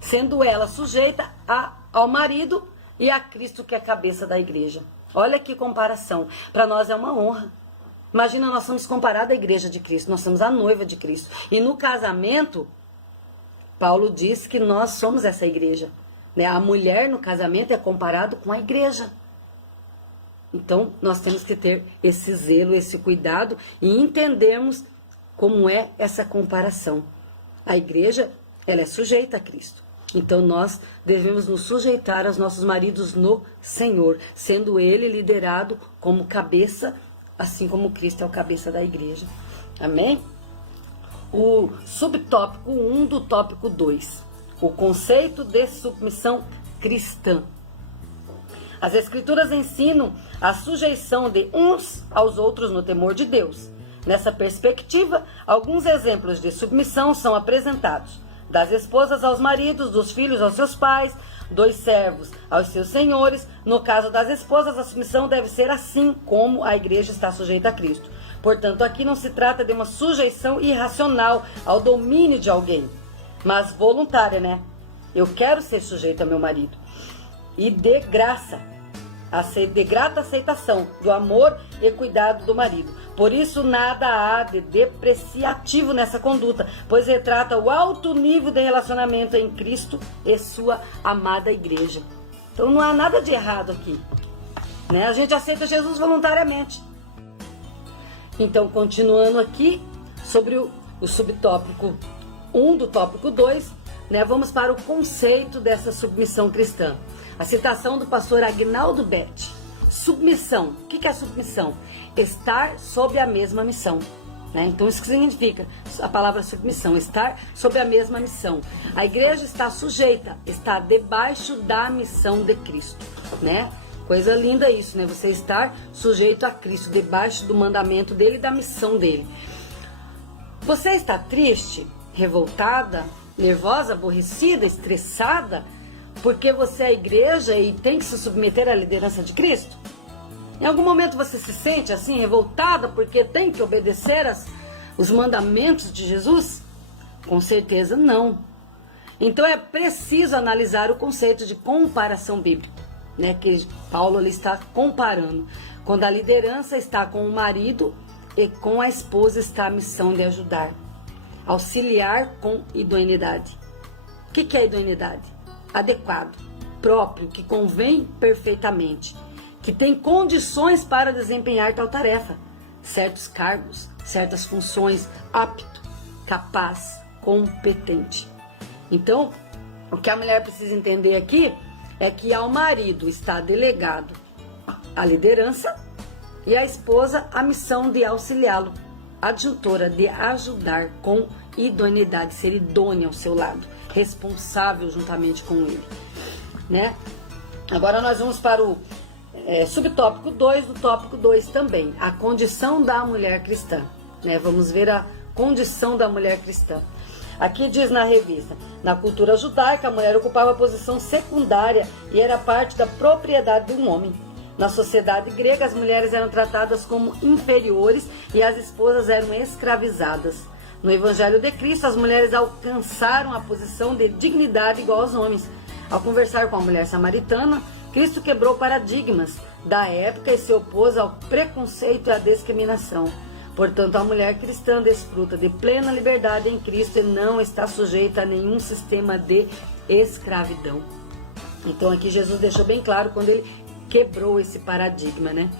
sendo ela sujeita ao marido e a Cristo, que é a cabeça da igreja. Olha que comparação. Para nós é uma honra. Imagina, nós somos comparados à igreja de Cristo, nós somos a noiva de Cristo. E no casamento, Paulo diz que nós somos essa igreja, né? A mulher no casamento é comparado com a igreja. Então, nós temos que ter esse zelo, esse cuidado e entendermos como é essa comparação. A igreja, ela é sujeita a Cristo. Então, nós devemos nos sujeitar aos nossos maridos no Senhor, sendo Ele liderado como cabeça, assim como Cristo é o cabeça da igreja. Amém? O subtópico 1 do tópico 2. O conceito de submissão cristã. As Escrituras ensinam a sujeição de uns aos outros no temor de Deus. Nessa perspectiva, alguns exemplos de submissão são apresentados: das esposas aos maridos, dos filhos aos seus pais, dos servos aos seus senhores. No caso das esposas, a submissão deve ser assim como a igreja está sujeita a Cristo. Portanto, aqui não se trata de uma sujeição irracional ao domínio de alguém, mas voluntária, né? Eu quero ser sujeito ao meu marido. E de graça, de grata aceitação do amor e cuidado do marido. Por isso, nada há de depreciativo nessa conduta, pois retrata o alto nível de relacionamento em Cristo e sua amada igreja. Então, não há nada de errado aqui, né? A gente aceita Jesus voluntariamente. Então, continuando aqui, sobre o subtópico 1 do tópico 2, né, vamos para o conceito dessa submissão cristã. A citação do pastor Agnaldo Betti. Submissão. O que é submissão? Estar sob a mesma missão. Né? Então, isso que significa a palavra submissão, estar sob a mesma missão. A igreja está sujeita, está debaixo da missão de Cristo, né? Coisa linda isso, né? Você estar sujeito a Cristo, debaixo do mandamento dele e da missão dele. Você está triste, revoltada, nervosa, aborrecida, estressada, porque você é a igreja e tem que se submeter à liderança de Cristo? Em algum momento você se sente assim, revoltada, porque tem que obedecer os mandamentos de Jesus? Com certeza não. Então é preciso analisar o conceito de comparação bíblica, né, que Paulo ali está comparando. Quando a liderança está com o marido e com a esposa está a missão de ajudar, auxiliar com idoneidade. O que é idoneidade? Adequado, próprio, que convém perfeitamente, que tem condições para desempenhar tal tarefa, certos cargos, certas funções, apto, capaz, competente. Então, o que a mulher precisa entender aqui é que ao marido está delegado a liderança e à esposa a missão de auxiliá-lo, adjutora de ajudar com idoneidade, ser idônea ao seu lado, responsável juntamente com ele, né? Agora nós vamos para o subtópico 2 do tópico 2 também, a condição da mulher cristã, né? Vamos ver a condição da mulher cristã. Aqui diz na revista: na cultura judaica, a mulher ocupava posição secundária e era parte da propriedade de um homem. Na sociedade grega, as mulheres eram tratadas como inferiores e as esposas eram escravizadas. No Evangelho de Cristo, as mulheres alcançaram a posição de dignidade igual aos homens. Ao conversar com a mulher samaritana, Cristo quebrou paradigmas da época e se opôs ao preconceito e à discriminação. Portanto, a mulher cristã desfruta de plena liberdade em Cristo e não está sujeita a nenhum sistema de escravidão. Então, aqui Jesus deixou bem claro quando ele quebrou esse paradigma, né?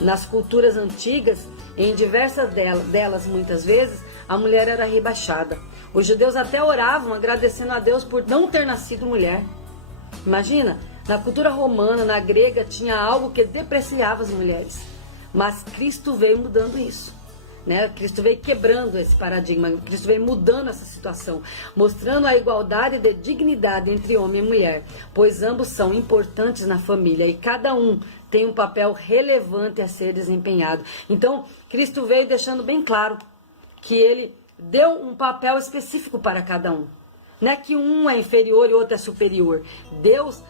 Nas culturas antigas, em diversas delas, muitas vezes, a mulher era rebaixada. Os judeus até oravam agradecendo a Deus por não ter nascido mulher. Imagina, na cultura romana, na grega, tinha algo que depreciava as mulheres. Mas Cristo veio mudando isso, né? Cristo veio quebrando esse paradigma, Cristo veio mudando essa situação, mostrando a igualdade de dignidade entre homem e mulher, pois ambos são importantes na família e cada um tem um papel relevante a ser desempenhado. Então, Cristo veio deixando bem claro que ele deu um papel específico para cada um. Não é que um é inferior e outro é superior. Deus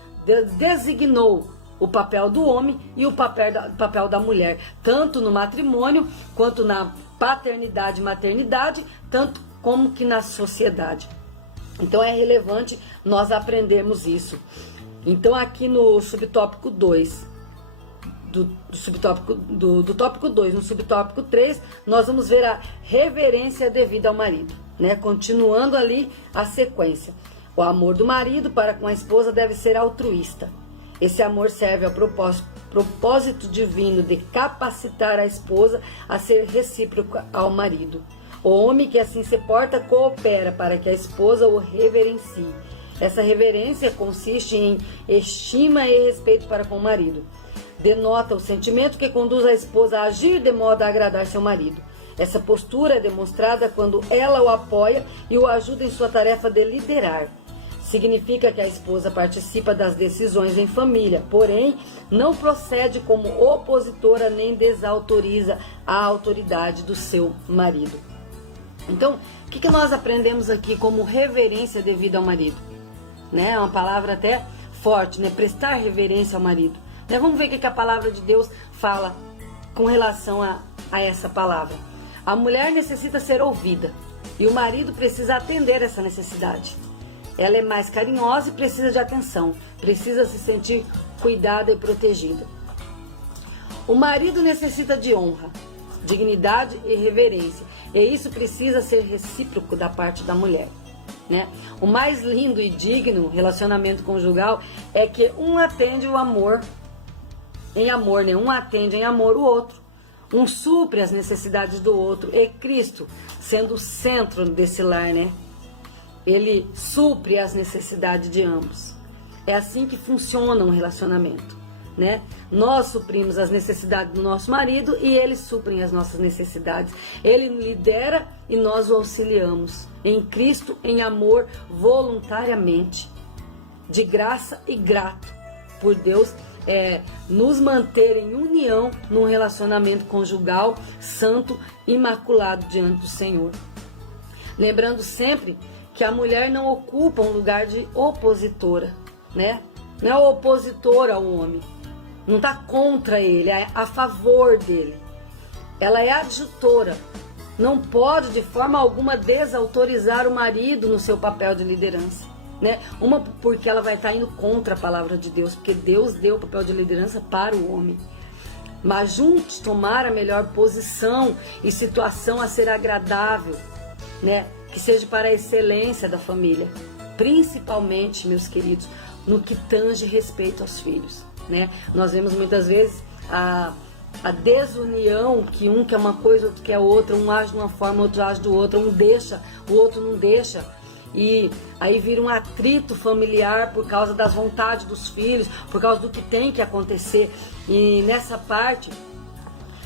designou o papel do homem e o papel da mulher, tanto no matrimônio, quanto na paternidade e maternidade, tanto como que na sociedade. Então é relevante nós aprendermos isso. Então aqui no subtópico 2, do tópico 2, no subtópico 3, nós vamos ver a reverência devida ao marido. né? Continuando ali a sequência. O amor do marido para com a esposa deve ser altruísta. Esse amor serve ao propósito divino de capacitar a esposa a ser recíproca ao marido. O homem que assim se porta coopera para que a esposa o reverencie. Essa reverência consiste em estima e respeito para com o marido. Denota o sentimento que conduz a esposa a agir de modo a agradar seu marido. Essa postura é demonstrada quando ela o apoia e o ajuda em sua tarefa de liderar. Significa que a esposa participa das decisões em família, porém não procede como opositora nem desautoriza a autoridade do seu marido. Então, o que nós aprendemos aqui como reverência devida ao marido? Né? É uma palavra até forte, né? Prestar reverência ao marido. Né? Vamos ver o que a palavra de Deus fala com relação a essa palavra. A mulher necessita ser ouvida e o marido precisa atender essa necessidade. Ela é mais carinhosa e precisa de atenção, precisa se sentir cuidada e protegida. O marido necessita de honra, dignidade e reverência, e isso precisa ser recíproco da parte da mulher. Né? O mais lindo e digno relacionamento conjugal é que um atende o amor em amor, né? Um atende em amor o outro. Um supre as necessidades do outro. E Cristo, sendo o centro desse lar, né? Ele supre as necessidades de ambos. É assim que funciona um relacionamento, né? Nós suprimos as necessidades do nosso marido e ele supre as nossas necessidades. Ele lidera e nós o auxiliamos. Em Cristo, em amor, voluntariamente, de graça e grato por Deus, nos manter em união num relacionamento conjugal, santo, imaculado diante do Senhor. Lembrando sempre que a mulher não ocupa um lugar de opositora, né? Não é opositora ao homem, não está contra ele, é a favor dele. Ela é adjutora, não pode de forma alguma desautorizar o marido no seu papel de liderança, né? Uma, porque ela vai estar indo contra a palavra de Deus, porque Deus deu o papel de liderança para o homem. Mas juntos tomar a melhor posição e situação a ser agradável, né? Que seja para a excelência da família, principalmente, meus queridos, no que tange respeito aos filhos, né? Nós vemos muitas vezes a desunião, que um quer uma coisa, outro quer outra, um age de uma forma, outro age de outra, um deixa, o outro não deixa, e aí vira um atrito familiar por causa das vontades dos filhos, por causa do que tem que acontecer. E nessa parte,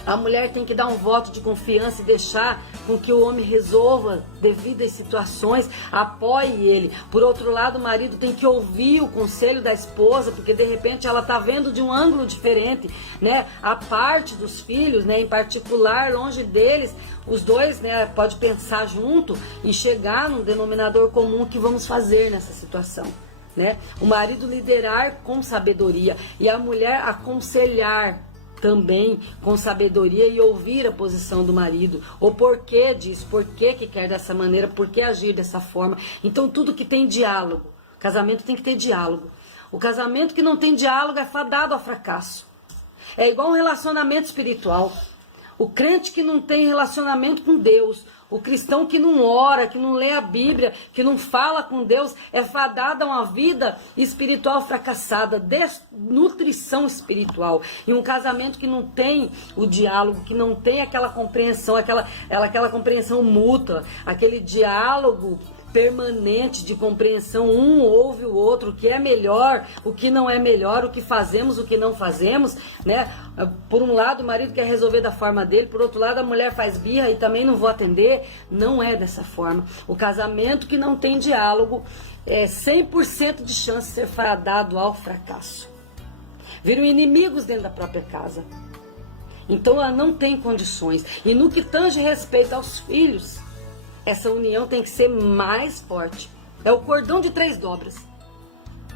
a mulher tem que dar um voto de confiança e deixar com que o homem resolva devidas situações, apoie ele. Por outro lado, o marido tem que ouvir o conselho da esposa, porque de repente ela está vendo de um ângulo diferente, né? A parte dos filhos, né? Em particular, longe deles, os dois, né? Pode pensar junto e chegar num denominador comum que vamos fazer nessa situação, né? O marido liderar com sabedoria e a mulher aconselhar também com sabedoria e ouvir a posição do marido, o porquê disso, porquê que quer dessa maneira, porquê agir dessa forma. Então tudo que tem diálogo, casamento tem que ter diálogo. O casamento que não tem diálogo é fadado ao fracasso. É igual um relacionamento espiritual. O crente que não tem relacionamento com Deus, o cristão que não ora, que não lê a Bíblia, que não fala com Deus, é fadado a uma vida espiritual fracassada, desnutrição espiritual. E um casamento que não tem o diálogo, que não tem aquela compreensão, aquela compreensão mútua, aquele diálogo permanente de compreensão, um ouve o outro, o que é melhor, o que não é melhor, o que fazemos, o que não fazemos, né? Por um lado o marido quer resolver da forma dele, por outro lado a mulher faz birra e também não vou atender. Não é dessa forma. O casamento que não tem diálogo é 100% de chance de ser fadado ao fracasso. Viram inimigos dentro da própria casa. Então ela não tem condições. E no que tange respeito aos filhos, essa união tem que ser mais forte. É o cordão de 3 dobras.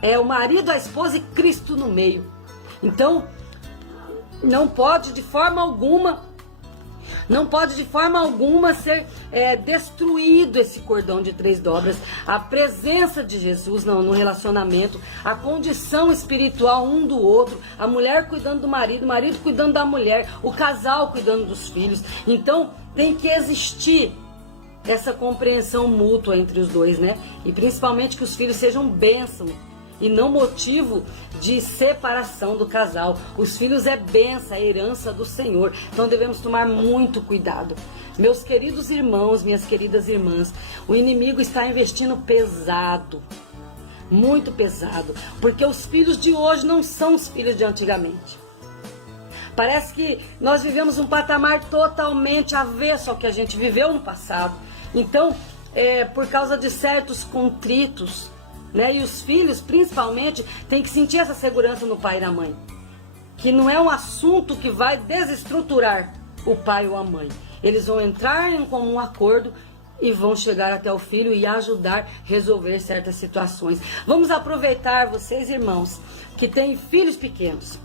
É o marido, a esposa e Cristo no meio. Então, não pode de forma alguma ser destruído esse cordão de 3 dobras. A presença de Jesus no relacionamento, a condição espiritual um do outro, a mulher cuidando do marido, o marido cuidando da mulher, o casal cuidando dos filhos. Então, tem que existir essa compreensão mútua entre os dois, né? E principalmente que os filhos sejam bênção e não motivo de separação do casal. Os filhos é bênção, é herança do Senhor. Então devemos tomar muito cuidado. Meus queridos irmãos, minhas queridas irmãs, o inimigo está investindo pesado, muito pesado, porque os filhos de hoje não são os filhos de antigamente. Parece que nós vivemos um patamar totalmente avesso ao que a gente viveu no passado. Então, por causa de certos contritos, né? E os filhos, principalmente, têm que sentir essa segurança no pai e na mãe. Que não é um assunto que vai desestruturar o pai ou a mãe. Eles vão entrar em comum acordo e vão chegar até o filho e ajudar a resolver certas situações. Vamos aproveitar, vocês irmãos, que têm filhos pequenos,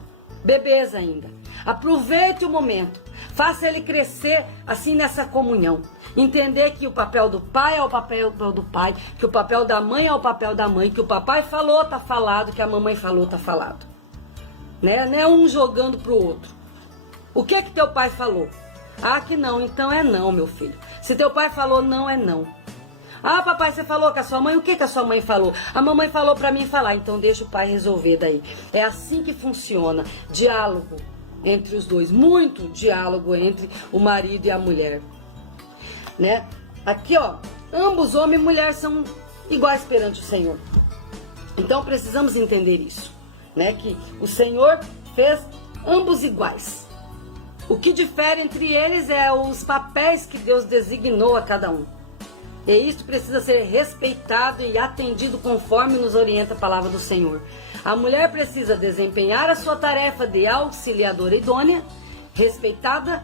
bebês ainda. Aproveite o momento, faça ele crescer assim nessa comunhão. Entender que o papel do pai é o papel do pai, que o papel da mãe é o papel da mãe, que o papai falou, tá falado, que a mamãe falou, tá falado. Né? Não é um jogando pro outro. O que que teu pai falou? Ah, que não, então é não, meu filho. Se teu pai falou não, é não. Ah, papai, você falou com a sua mãe, o que que a sua mãe falou? A mamãe falou pra mim falar, então deixa o pai resolver daí. É assim que funciona, diálogo entre os dois, muito diálogo entre o marido e a mulher. Né? Aqui, ó, ambos, homem e mulher, são iguais perante o Senhor. Então precisamos entender isso, né? Que o Senhor fez ambos iguais. O que difere entre eles é os papéis que Deus designou a cada um. E isso precisa ser respeitado e atendido conforme nos orienta a palavra do Senhor. A mulher precisa desempenhar a sua tarefa de auxiliadora idônea, respeitada,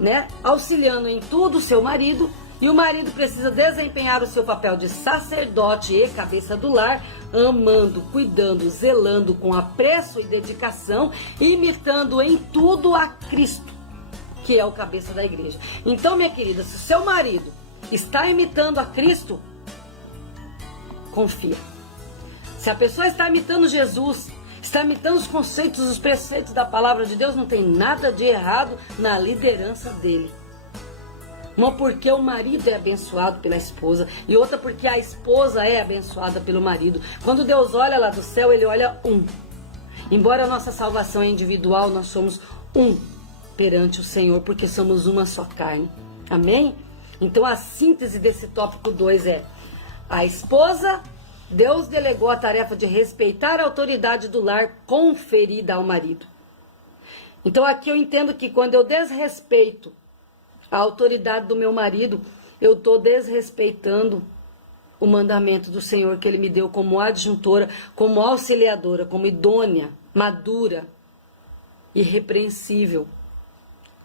né, auxiliando em tudo o seu marido, e o marido precisa desempenhar o seu papel de sacerdote e cabeça do lar, amando, cuidando, zelando com apreço e dedicação, imitando em tudo a Cristo, que é o cabeça da igreja. Então, minha querida, se o seu marido está imitando a Cristo, confia. Se a pessoa está imitando Jesus, está imitando os conceitos, os preceitos da palavra de Deus, não tem nada de errado na liderança dele. Uma porque o marido é abençoado pela esposa e outra porque a esposa é abençoada pelo marido. Quando Deus olha lá do céu, ele olha um. Embora a nossa salvação é individual, nós somos um perante o Senhor, porque somos uma só carne. Amém? Então a síntese desse tópico 2 é: a esposa, Deus delegou a tarefa de respeitar a autoridade do lar conferida ao marido. Então aqui eu entendo que quando eu desrespeito a autoridade do meu marido, eu estou desrespeitando o mandamento do Senhor que Ele me deu como adjuntora, como auxiliadora, como idônea, madura, irrepreensível,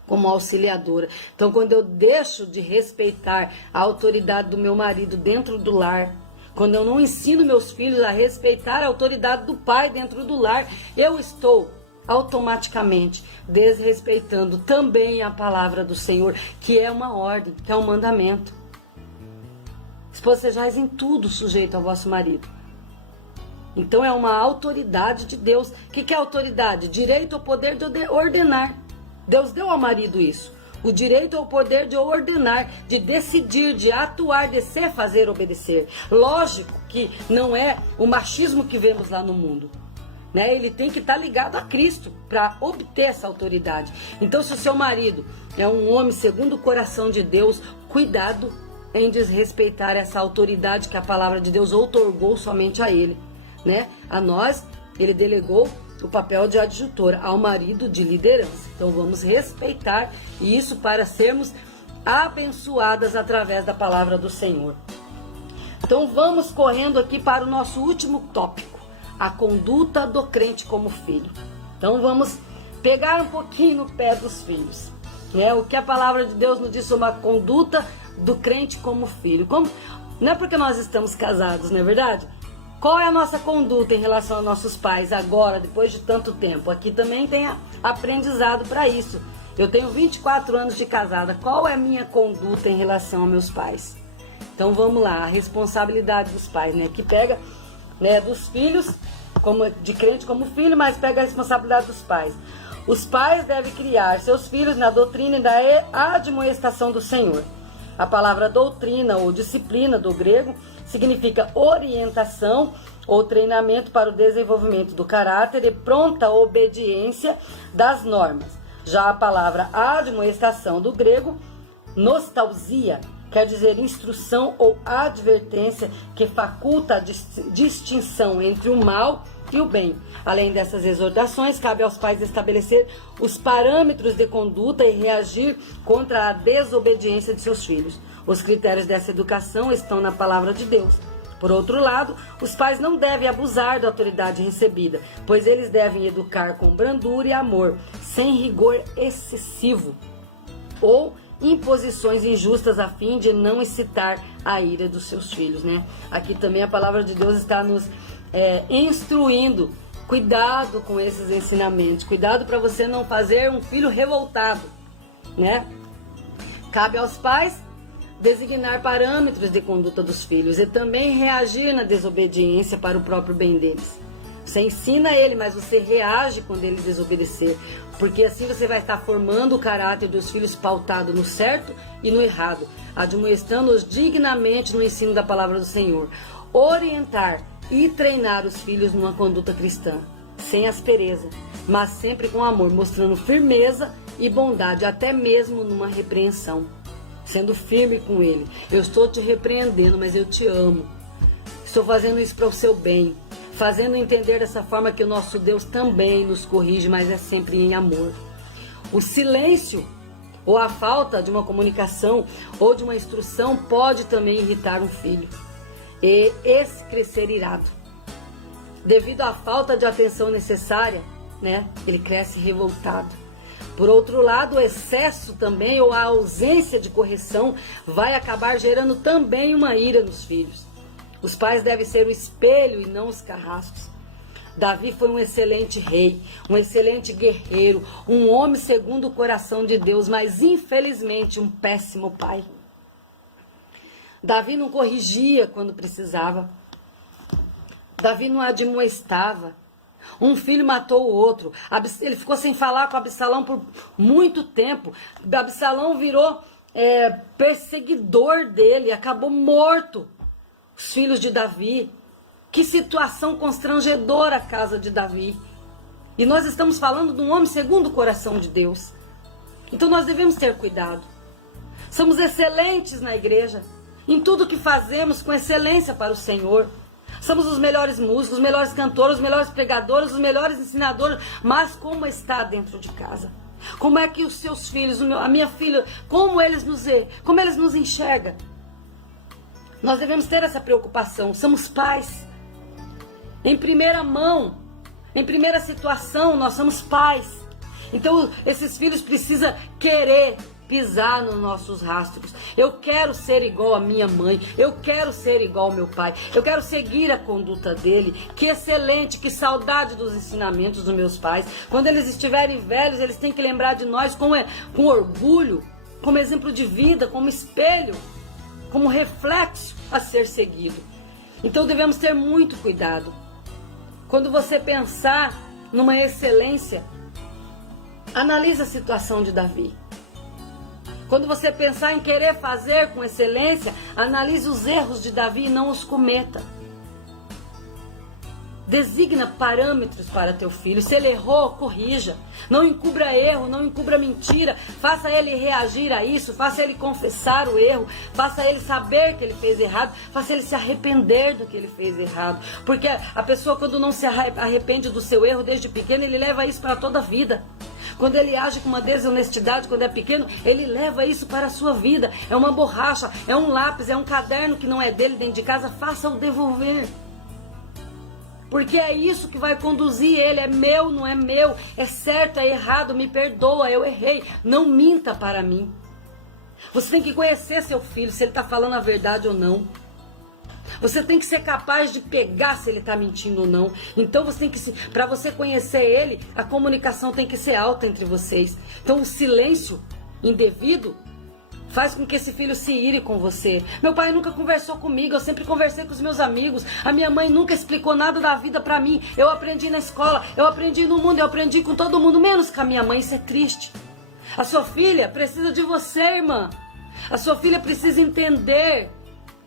como auxiliadora. Então quando eu deixo de respeitar a autoridade do meu marido dentro do lar, quando eu não ensino meus filhos a respeitar a autoridade do pai dentro do lar, eu estou automaticamente desrespeitando também a palavra do Senhor, que é uma ordem, que é um mandamento. Esposa, sejais em tudo sujeito ao vosso marido. Então é uma autoridade de Deus. O que é autoridade? Direito ou poder de ordenar. Deus deu ao marido isso. O direito ou poder de ordenar, de decidir, de atuar, de se fazer obedecer. Lógico que não é o machismo que vemos lá no mundo. Né? Ele tem que estar ligado a Cristo para obter essa autoridade. Então, se o seu marido é um homem segundo o coração de Deus, cuidado em desrespeitar essa autoridade que a palavra de Deus outorgou somente a ele. Né? A nós, ele delegou o papel de adjutora, ao marido de liderança. Então vamos respeitar isso para sermos abençoadas através da palavra do Senhor. Então vamos correndo aqui para o nosso último tópico, a conduta do crente como filho. Então vamos pegar um pouquinho no pé dos filhos, né? O que a palavra de Deus nos diz sobre a conduta do crente como filho. Não é porque nós estamos casados, não é verdade? Qual é a nossa conduta em relação aos nossos pais agora, depois de tanto tempo? Aqui também tem aprendizado para isso. Eu tenho 24 anos de casada. Qual é a minha conduta em relação aos meus pais? Então vamos lá, a responsabilidade dos pais, né? Que pega, né, dos filhos, como de crente como filho, mas pega a responsabilidade dos pais. Os pais devem criar seus filhos na doutrina e da admoestação do Senhor. A palavra doutrina ou disciplina do grego significa orientação ou treinamento para o desenvolvimento do caráter e pronta obediência das normas. Já a palavra admoestação do grego, nostalgia, quer dizer instrução ou advertência que faculta a distinção entre o mal e o bem. Além dessas exortações, cabe aos pais estabelecer os parâmetros de conduta e reagir contra a desobediência de seus filhos. Os critérios dessa educação estão na palavra de Deus. Por outro lado, os pais não devem abusar da autoridade recebida, pois eles devem educar com brandura e amor, sem rigor excessivo ou imposições injustas a fim de não excitar a ira dos seus filhos, né? Aqui também a palavra de Deus está nos instruindo. Cuidado com esses ensinamentos, cuidado para você não fazer um filho revoltado, né? Cabe aos pais designar parâmetros de conduta dos filhos e também reagir na desobediência para o próprio bem deles. Você ensina ele, mas você reage quando ele desobedecer, porque assim você vai estar formando o caráter dos filhos pautado no certo e no errado, admoestando-os dignamente no ensino da palavra do Senhor. Orientar e treinar os filhos numa conduta cristã, sem aspereza, mas sempre com amor, mostrando firmeza e bondade, até mesmo numa repreensão. Sendo firme com ele. Eu estou te repreendendo, mas eu te amo. Estou fazendo isso para o seu bem. Fazendo entender dessa forma que o nosso Deus também nos corrige, mas é sempre em amor. O silêncio ou a falta de uma comunicação ou de uma instrução pode também irritar um filho. E esse crescer irado. Devido à falta de atenção necessária, né, ele cresce revoltado. Por outro lado, o excesso também ou a ausência de correção vai acabar gerando também uma ira nos filhos. Os pais devem ser o espelho e não os carrascos. Davi foi um excelente rei, um excelente guerreiro, um homem segundo o coração de Deus, mas infelizmente um péssimo pai. Davi não corrigia quando precisava. Davi não admoestava. Um filho matou o outro. Ele ficou sem falar com Absalão por muito tempo. Absalão virou perseguidor dele, acabou morto. Os filhos de Davi. Que situação constrangedora a casa de Davi. E nós estamos falando de um homem segundo o coração de Deus. Então nós devemos ter cuidado. Somos excelentes na igreja, em tudo que fazemos com excelência para o Senhor. Somos os melhores músicos, os melhores cantores, os melhores pregadores, os melhores ensinadores. Mas como está dentro de casa? Como é que os seus filhos, a minha filha, como eles nos enxergam? Nós devemos ter essa preocupação. Somos pais. Em primeira mão, em primeira situação, nós somos pais. Então, esses filhos precisam querer pisar nos nossos rastros. Eu quero ser igual a minha mãe, eu quero ser igual ao meu pai, eu quero seguir a conduta dele. Que excelente, que saudade dos ensinamentos dos meus pais. Quando eles estiverem velhos, eles têm que lembrar de nós com orgulho, como exemplo de vida, como espelho, como reflexo a ser seguido. Então devemos ter muito cuidado. Quando você pensar numa excelência, analise a situação de Davi. Quando você pensar em querer fazer com excelência, analise os erros de Davi e não os cometa. Designa parâmetros para teu filho. Se ele errou, corrija. Não encubra erro, não encubra mentira. Faça ele reagir a isso, faça ele confessar o erro, faça ele saber que ele fez errado, faça ele se arrepender do que ele fez errado. Porque a pessoa, quando não se arrepende do seu erro desde pequeno, ele leva isso para toda a vida. Quando ele age com uma desonestidade, quando é pequeno, ele leva isso para a sua vida. É uma borracha, é um lápis, é um caderno que não é dele dentro de casa, faça-o devolver. Porque é isso que vai conduzir ele. É meu, não é meu. É certo, é errado, me perdoa, eu errei. Não minta para mim. Você tem que conhecer seu filho, se ele está falando a verdade ou não. Você tem que ser capaz de pegar se ele está mentindo ou não. Então você tem que, para você conhecer ele, a comunicação tem que ser alta entre vocês. Então o silêncio indevido faz com que esse filho se ire com você. Meu pai nunca conversou comigo, eu sempre conversei com os meus amigos. A minha mãe nunca explicou nada da vida para mim. Eu aprendi na escola, eu aprendi no mundo, eu aprendi com todo mundo, menos com a minha mãe. Isso é triste. A sua filha precisa de você, irmã. A sua filha precisa entender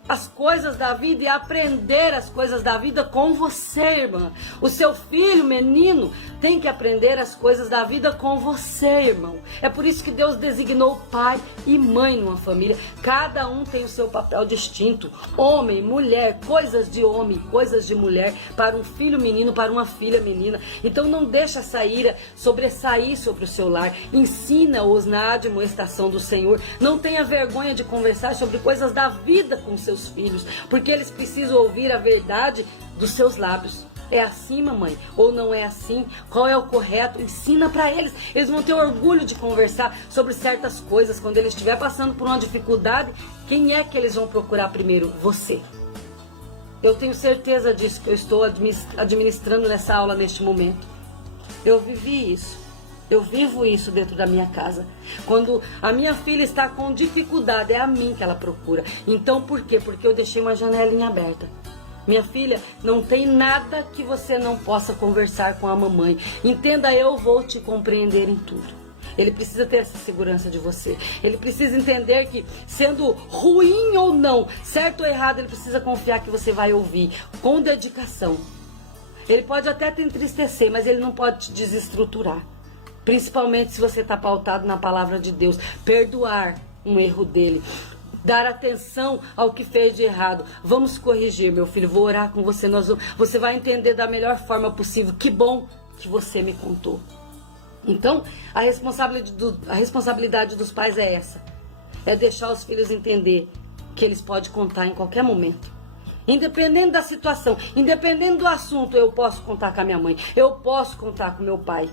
as coisas da vida e aprender as coisas da vida com você, irmã. O seu filho, menino, tem que aprender as coisas da vida com você, irmão. É por isso que Deus designou pai e mãe numa família. Cada um tem o seu papel distinto. Homem, mulher, coisas de homem, coisas de mulher, para um filho menino, para uma filha menina. Então não deixa essa ira sobressair sobre o seu lar. Ensina-os na admoestação do Senhor. Não tenha vergonha de conversar sobre coisas da vida com seus filhos, porque eles precisam ouvir a verdade dos seus lábios. É assim, mamãe? Ou não é assim? Qual é o correto? Ensina para eles. Eles vão ter orgulho de conversar sobre certas coisas. Quando eles estiver passando por uma dificuldade, quem é que eles vão procurar primeiro? Você. Eu tenho certeza disso, que eu estou administrando nessa aula neste momento. Eu vivi isso. Eu vivo isso dentro da minha casa. Quando a minha filha está com dificuldade, é a mim que ela procura. Então por quê? Porque eu deixei uma janelinha aberta. Minha filha, não tem nada que você não possa conversar com a mamãe. Entenda, eu vou te compreender em tudo. Ele precisa ter essa segurança de você. Ele precisa entender que, sendo ruim ou não, certo ou errado, ele precisa confiar que você vai ouvir com dedicação. Ele pode até te entristecer, mas ele não pode te desestruturar. Principalmente se você está pautado na palavra de Deus. Perdoar um erro dele. Dar atenção ao que fez de errado. Vamos corrigir, meu filho. Vou orar com você. Você vai entender da melhor forma possível. Que bom que você me contou. Então, a responsabilidade dos pais é essa. É deixar os filhos entender que eles podem contar em qualquer momento. Independente da situação, independente do assunto, eu posso contar com a minha mãe. Eu posso contar com meu pai.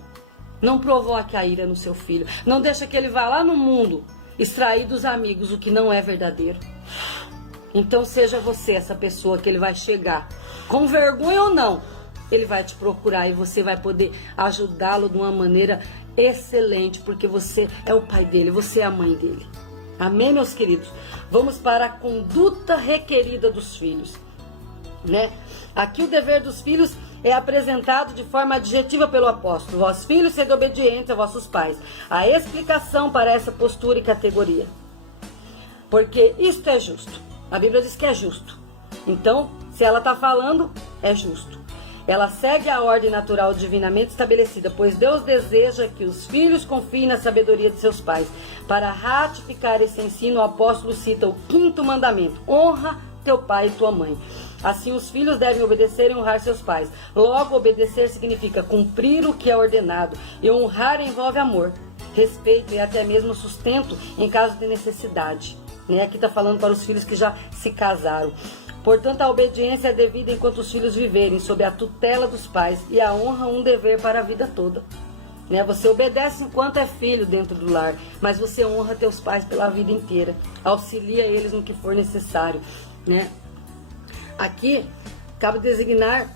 Não provoque a ira no seu filho. Não deixa que ele vá lá no mundo extrair dos amigos o que não é verdadeiro. Então seja você essa pessoa que ele vai chegar, com vergonha ou não, ele vai te procurar e você vai poder ajudá-lo de uma maneira excelente, porque você é o pai dele, você é a mãe dele. Amém, meus queridos? Vamos para a conduta requerida dos filhos, né? Aqui o dever dos filhos é apresentado de forma adjetiva pelo apóstolo. Vós, filhos, sede obedientes a vossos pais. A explicação para essa postura e categoria. Porque isto é justo. A Bíblia diz que é justo. Então, se ela está falando, é justo. Ela segue a ordem natural divinamente estabelecida, pois Deus deseja que os filhos confiem na sabedoria de seus pais. Para ratificar esse ensino, o apóstolo cita o 5º mandamento: honra teu pai e tua mãe. Assim, os filhos devem obedecer e honrar seus pais. Logo, obedecer significa cumprir o que é ordenado. E honrar envolve amor, respeito e até mesmo sustento em caso de necessidade. Aqui está falando para os filhos que já se casaram. Portanto, a obediência é devida enquanto os filhos viverem sob a tutela dos pais, e a honra um dever para a vida toda. Você obedece enquanto é filho dentro do lar, mas você honra teus pais pela vida inteira. Auxilia eles no que for necessário. Aqui, cabe designar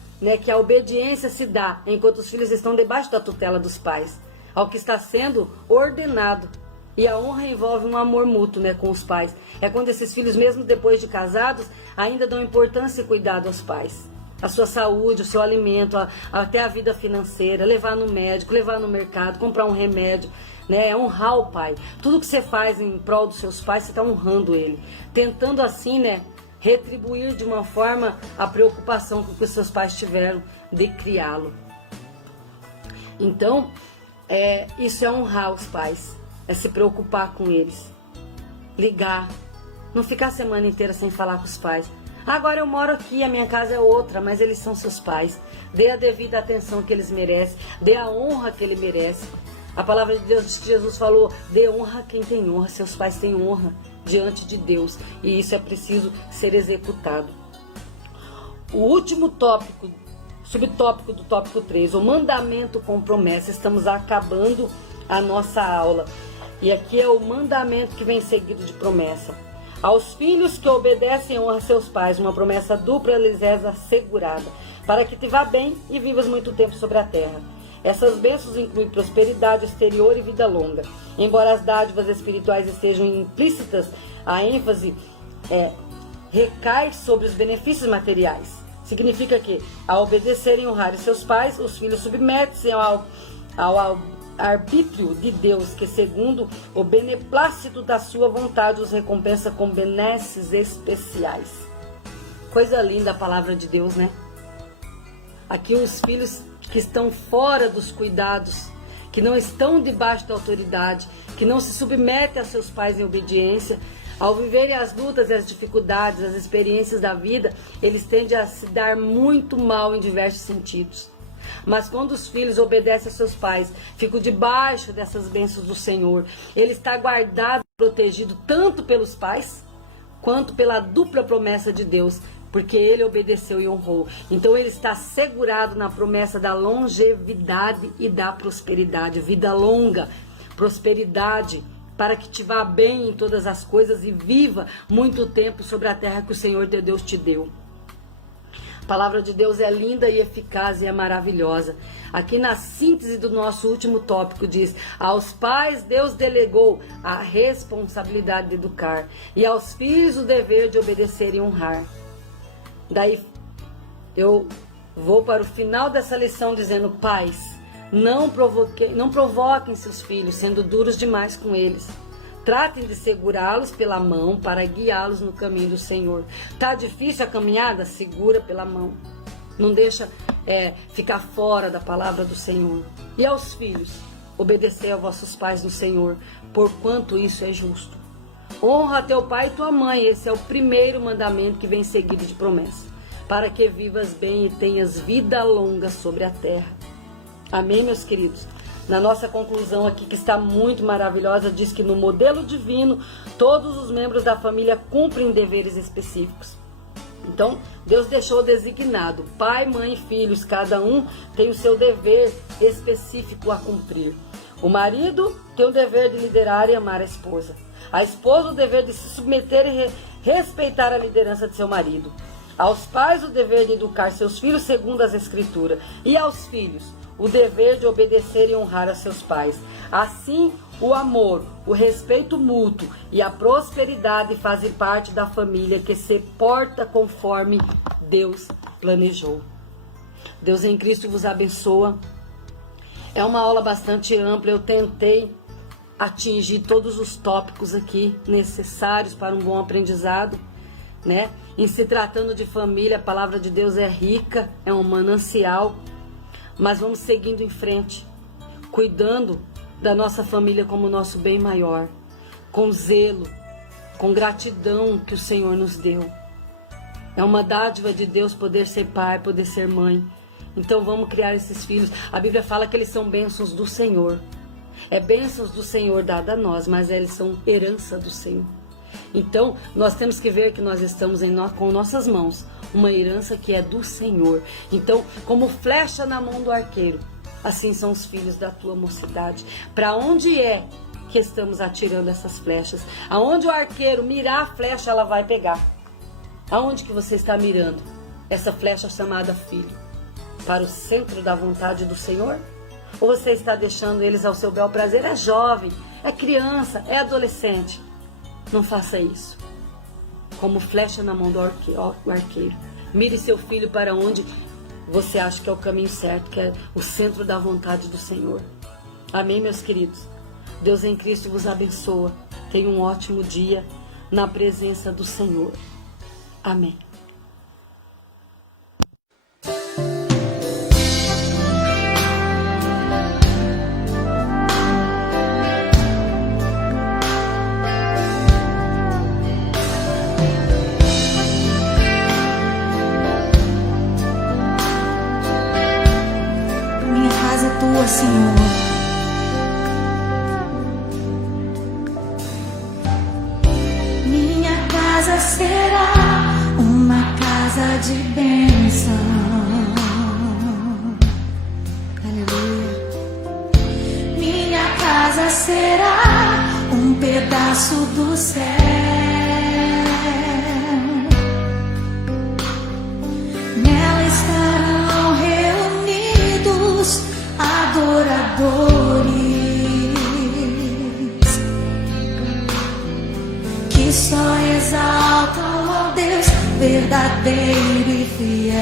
que a obediência se dá enquanto os filhos estão debaixo da tutela dos pais, ao que está sendo ordenado. E a honra envolve um amor mútuo com os pais. É quando esses filhos, mesmo depois de casados, ainda dão importância e cuidado aos pais. A sua saúde, o seu alimento, até a vida financeira, levar no médico, levar no mercado, comprar um remédio. É honrar o pai. Tudo que você faz em prol dos seus pais, você está honrando ele. Tentando assim, retribuir de uma forma a preocupação que os seus pais tiveram de criá-lo. Então, isso é honrar os pais. É se preocupar com eles. Ligar. Não ficar a semana inteira sem falar com os pais. Agora eu moro aqui, a minha casa é outra, mas eles são seus pais. Dê a devida atenção que eles merecem. Dê a honra que ele merece. A palavra de Deus diz que Jesus falou: dê honra a quem tem honra. Seus pais têm honra diante de Deus. E isso é preciso ser executado. O último tópico, subtópico do tópico 3, o mandamento com promessa. Estamos acabando a nossa aula. E aqui é o mandamento que vem seguido de promessa. Aos filhos que obedecem honra seus pais, uma promessa dupla lhes é assegurada, para que te vá bem e vivas muito tempo sobre a terra. Essas bênçãos incluem prosperidade exterior e vida longa. Embora as dádivas espirituais estejam implícitas, a ênfase recai sobre os benefícios materiais. Significa que, ao obedecerem e honrarem seus pais, os filhos submetem-se ao arbítrio de Deus, que segundo o beneplácito da sua vontade os recompensa com benesses especiais. Coisa linda a palavra de Deus, né? Aqui os filhos que estão fora dos cuidados, que não estão debaixo da autoridade, que não se submetem a seus pais em obediência, ao viverem as lutas e as dificuldades, as experiências da vida, eles tendem a se dar muito mal em diversos sentidos. Mas quando os filhos obedecem a seus pais, ficam debaixo dessas bênçãos do Senhor, ele está guardado e protegido tanto pelos pais, quanto pela dupla promessa de Deus, porque ele obedeceu e honrou. Então ele está segurado na promessa da longevidade e da prosperidade, vida longa, prosperidade, para que te vá bem em todas as coisas e viva muito tempo sobre a terra que o Senhor teu Deus te deu. A palavra de Deus é linda e eficaz e é maravilhosa. Aqui na síntese do nosso último tópico diz: aos pais Deus delegou a responsabilidade de educar e aos filhos o dever de obedecer e honrar. Daí eu vou para o final dessa lição dizendo: pais, não provoquem seus filhos, sendo duros demais com eles. Tratem de segurá-los pela mão para guiá-los no caminho do Senhor. Tá difícil a caminhada? Segura pela mão. Não deixa ficar fora da palavra do Senhor. E aos filhos, obedecei a vossos pais no Senhor, porquanto isso é justo. Honra teu pai e tua mãe, esse é o primeiro mandamento que vem seguido de promessa, para que vivas bem e tenhas vida longa sobre a terra. Amém, meus queridos? Na nossa conclusão aqui, que está muito maravilhosa, diz que no modelo divino, todos os membros da família cumprem deveres específicos. Então, Deus deixou designado, pai, mãe e filhos, cada um tem o seu dever específico a cumprir. O marido tem o dever de liderar e amar a esposa. A esposa o dever de se submeter e respeitar a liderança de seu marido. Aos pais o dever de educar seus filhos segundo as escrituras. E aos filhos o dever de obedecer e honrar a seus pais. Assim, o amor, o respeito mútuo e a prosperidade fazem parte da família que se porta conforme Deus planejou. Deus em Cristo vos abençoa. É uma aula bastante ampla, eu tentei atingir todos os tópicos aqui necessários para um bom aprendizado, né? Em se tratando de família, a palavra de Deus é rica, é um manancial, mas vamos seguindo em frente, cuidando da nossa família como nosso bem maior, com zelo, com gratidão que o Senhor nos deu. É uma dádiva de Deus poder ser pai, poder ser mãe. Então vamos criar esses filhos. A Bíblia fala que eles são bênçãos do Senhor. É bênçãos do Senhor dada a nós, mas eles são herança do Senhor. Então nós temos que ver que nós estamos com nossas mãos uma herança que é do Senhor. Então, como flecha na mão do arqueiro, assim são os filhos da tua mocidade. Para onde é que estamos atirando essas flechas? Aonde o arqueiro mirar a flecha, ela vai pegar. Aonde que você está mirando essa flecha chamada filho? Para o centro da vontade do Senhor? Ou você está deixando eles ao seu bel prazer? É jovem, é criança, é adolescente. Não faça isso. Como flecha na mão do arqueiro. Mire seu filho para onde você acha que é o caminho certo, que é o centro da vontade do Senhor. Amém, meus queridos? Deus em Cristo vos abençoa. Tenha um ótimo dia na presença do Senhor. Amém. Senhor, minha casa será uma casa de bênção. Aleluia. Minha casa será um pedaço do céu. Nela estarão reunidos adoradores que só exaltam ao Deus verdadeiro e fiel.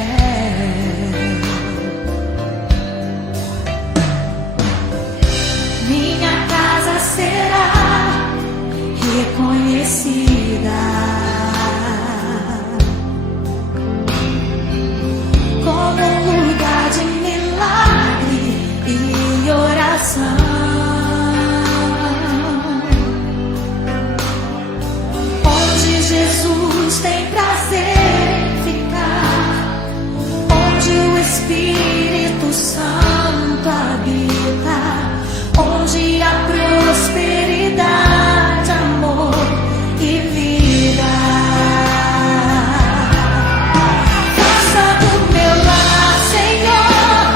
será reconhecida como um lugar de milagre e oração, onde Jesus tem prazer em ficar, onde o Espírito Santo habita, onde há prosperidade, amor e vida. Faça do meu lar, Senhor,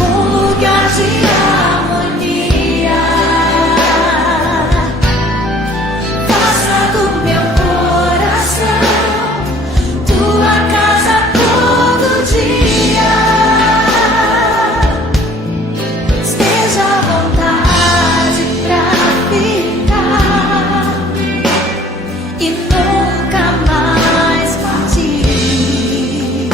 um lugar de harmonia. Faça do meu coração tua casa todo dia. Esteja à vontade pra ficar e nunca mais partir,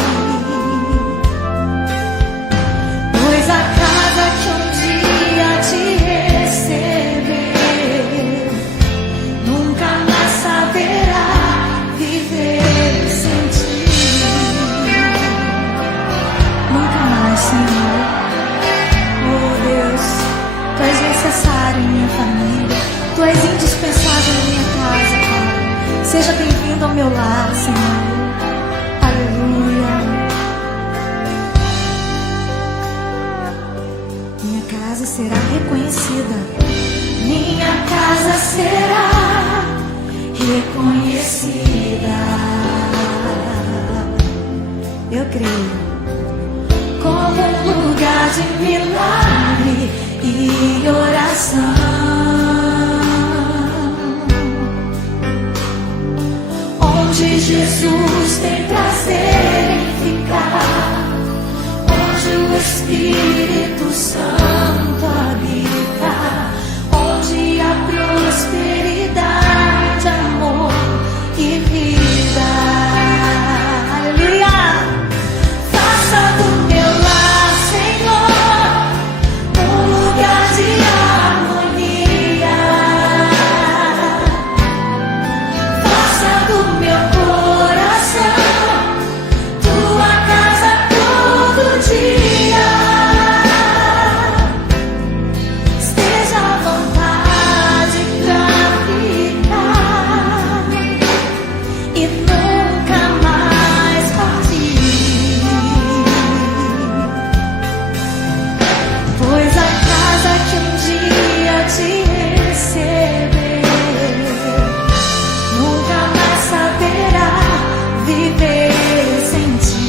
pois a casa que um dia te receber nunca mais saberá viver sem ti. Nunca mais, Senhor. Oh Deus, Tu és necessário em minha família, Tu és indispensável em minha casa, Pai. Seja bem-vindo ao meu lar, Senhor. Aleluia. Minha casa será reconhecida. Minha casa será reconhecida. Eu creio. Como um lugar de milagre e oração, onde Jesus tem prazer em ficar, onde o Espírito Santo habita, onde há prosperidade, amor e vida. Aleluia! Faça do meu lar, Senhor, um lugar de harmonia. Faça do meu coração tua casa todo dia. Esteja à vontade pra ficar e nunca mais partir, pois a casa que um dia te receber nunca mais saberá viver sem ti.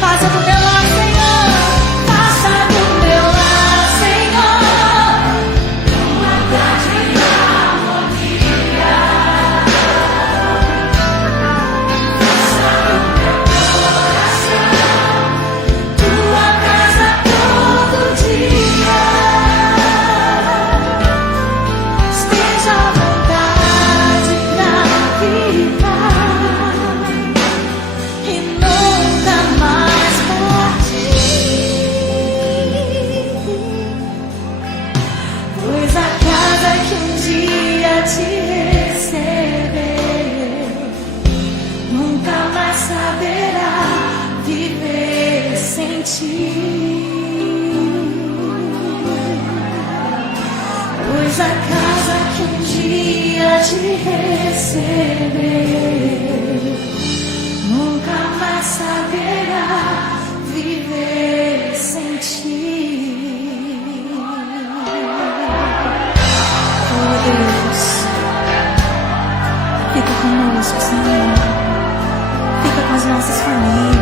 Faça do meu lar, Senhor, faça do meu lar, Senhor, uma casa de harmonia. Faça do meu coração tua casa todo dia. Esteja à vontade pra ficar e nunca mais partir, pois a casa que um dia te receber nunca mais saberá viver sem ti. Pois a casa que um dia te receber nunca mais saberá viver sem ti. Oh Deus, fica conosco, Senhor. Fica com as nossas famílias.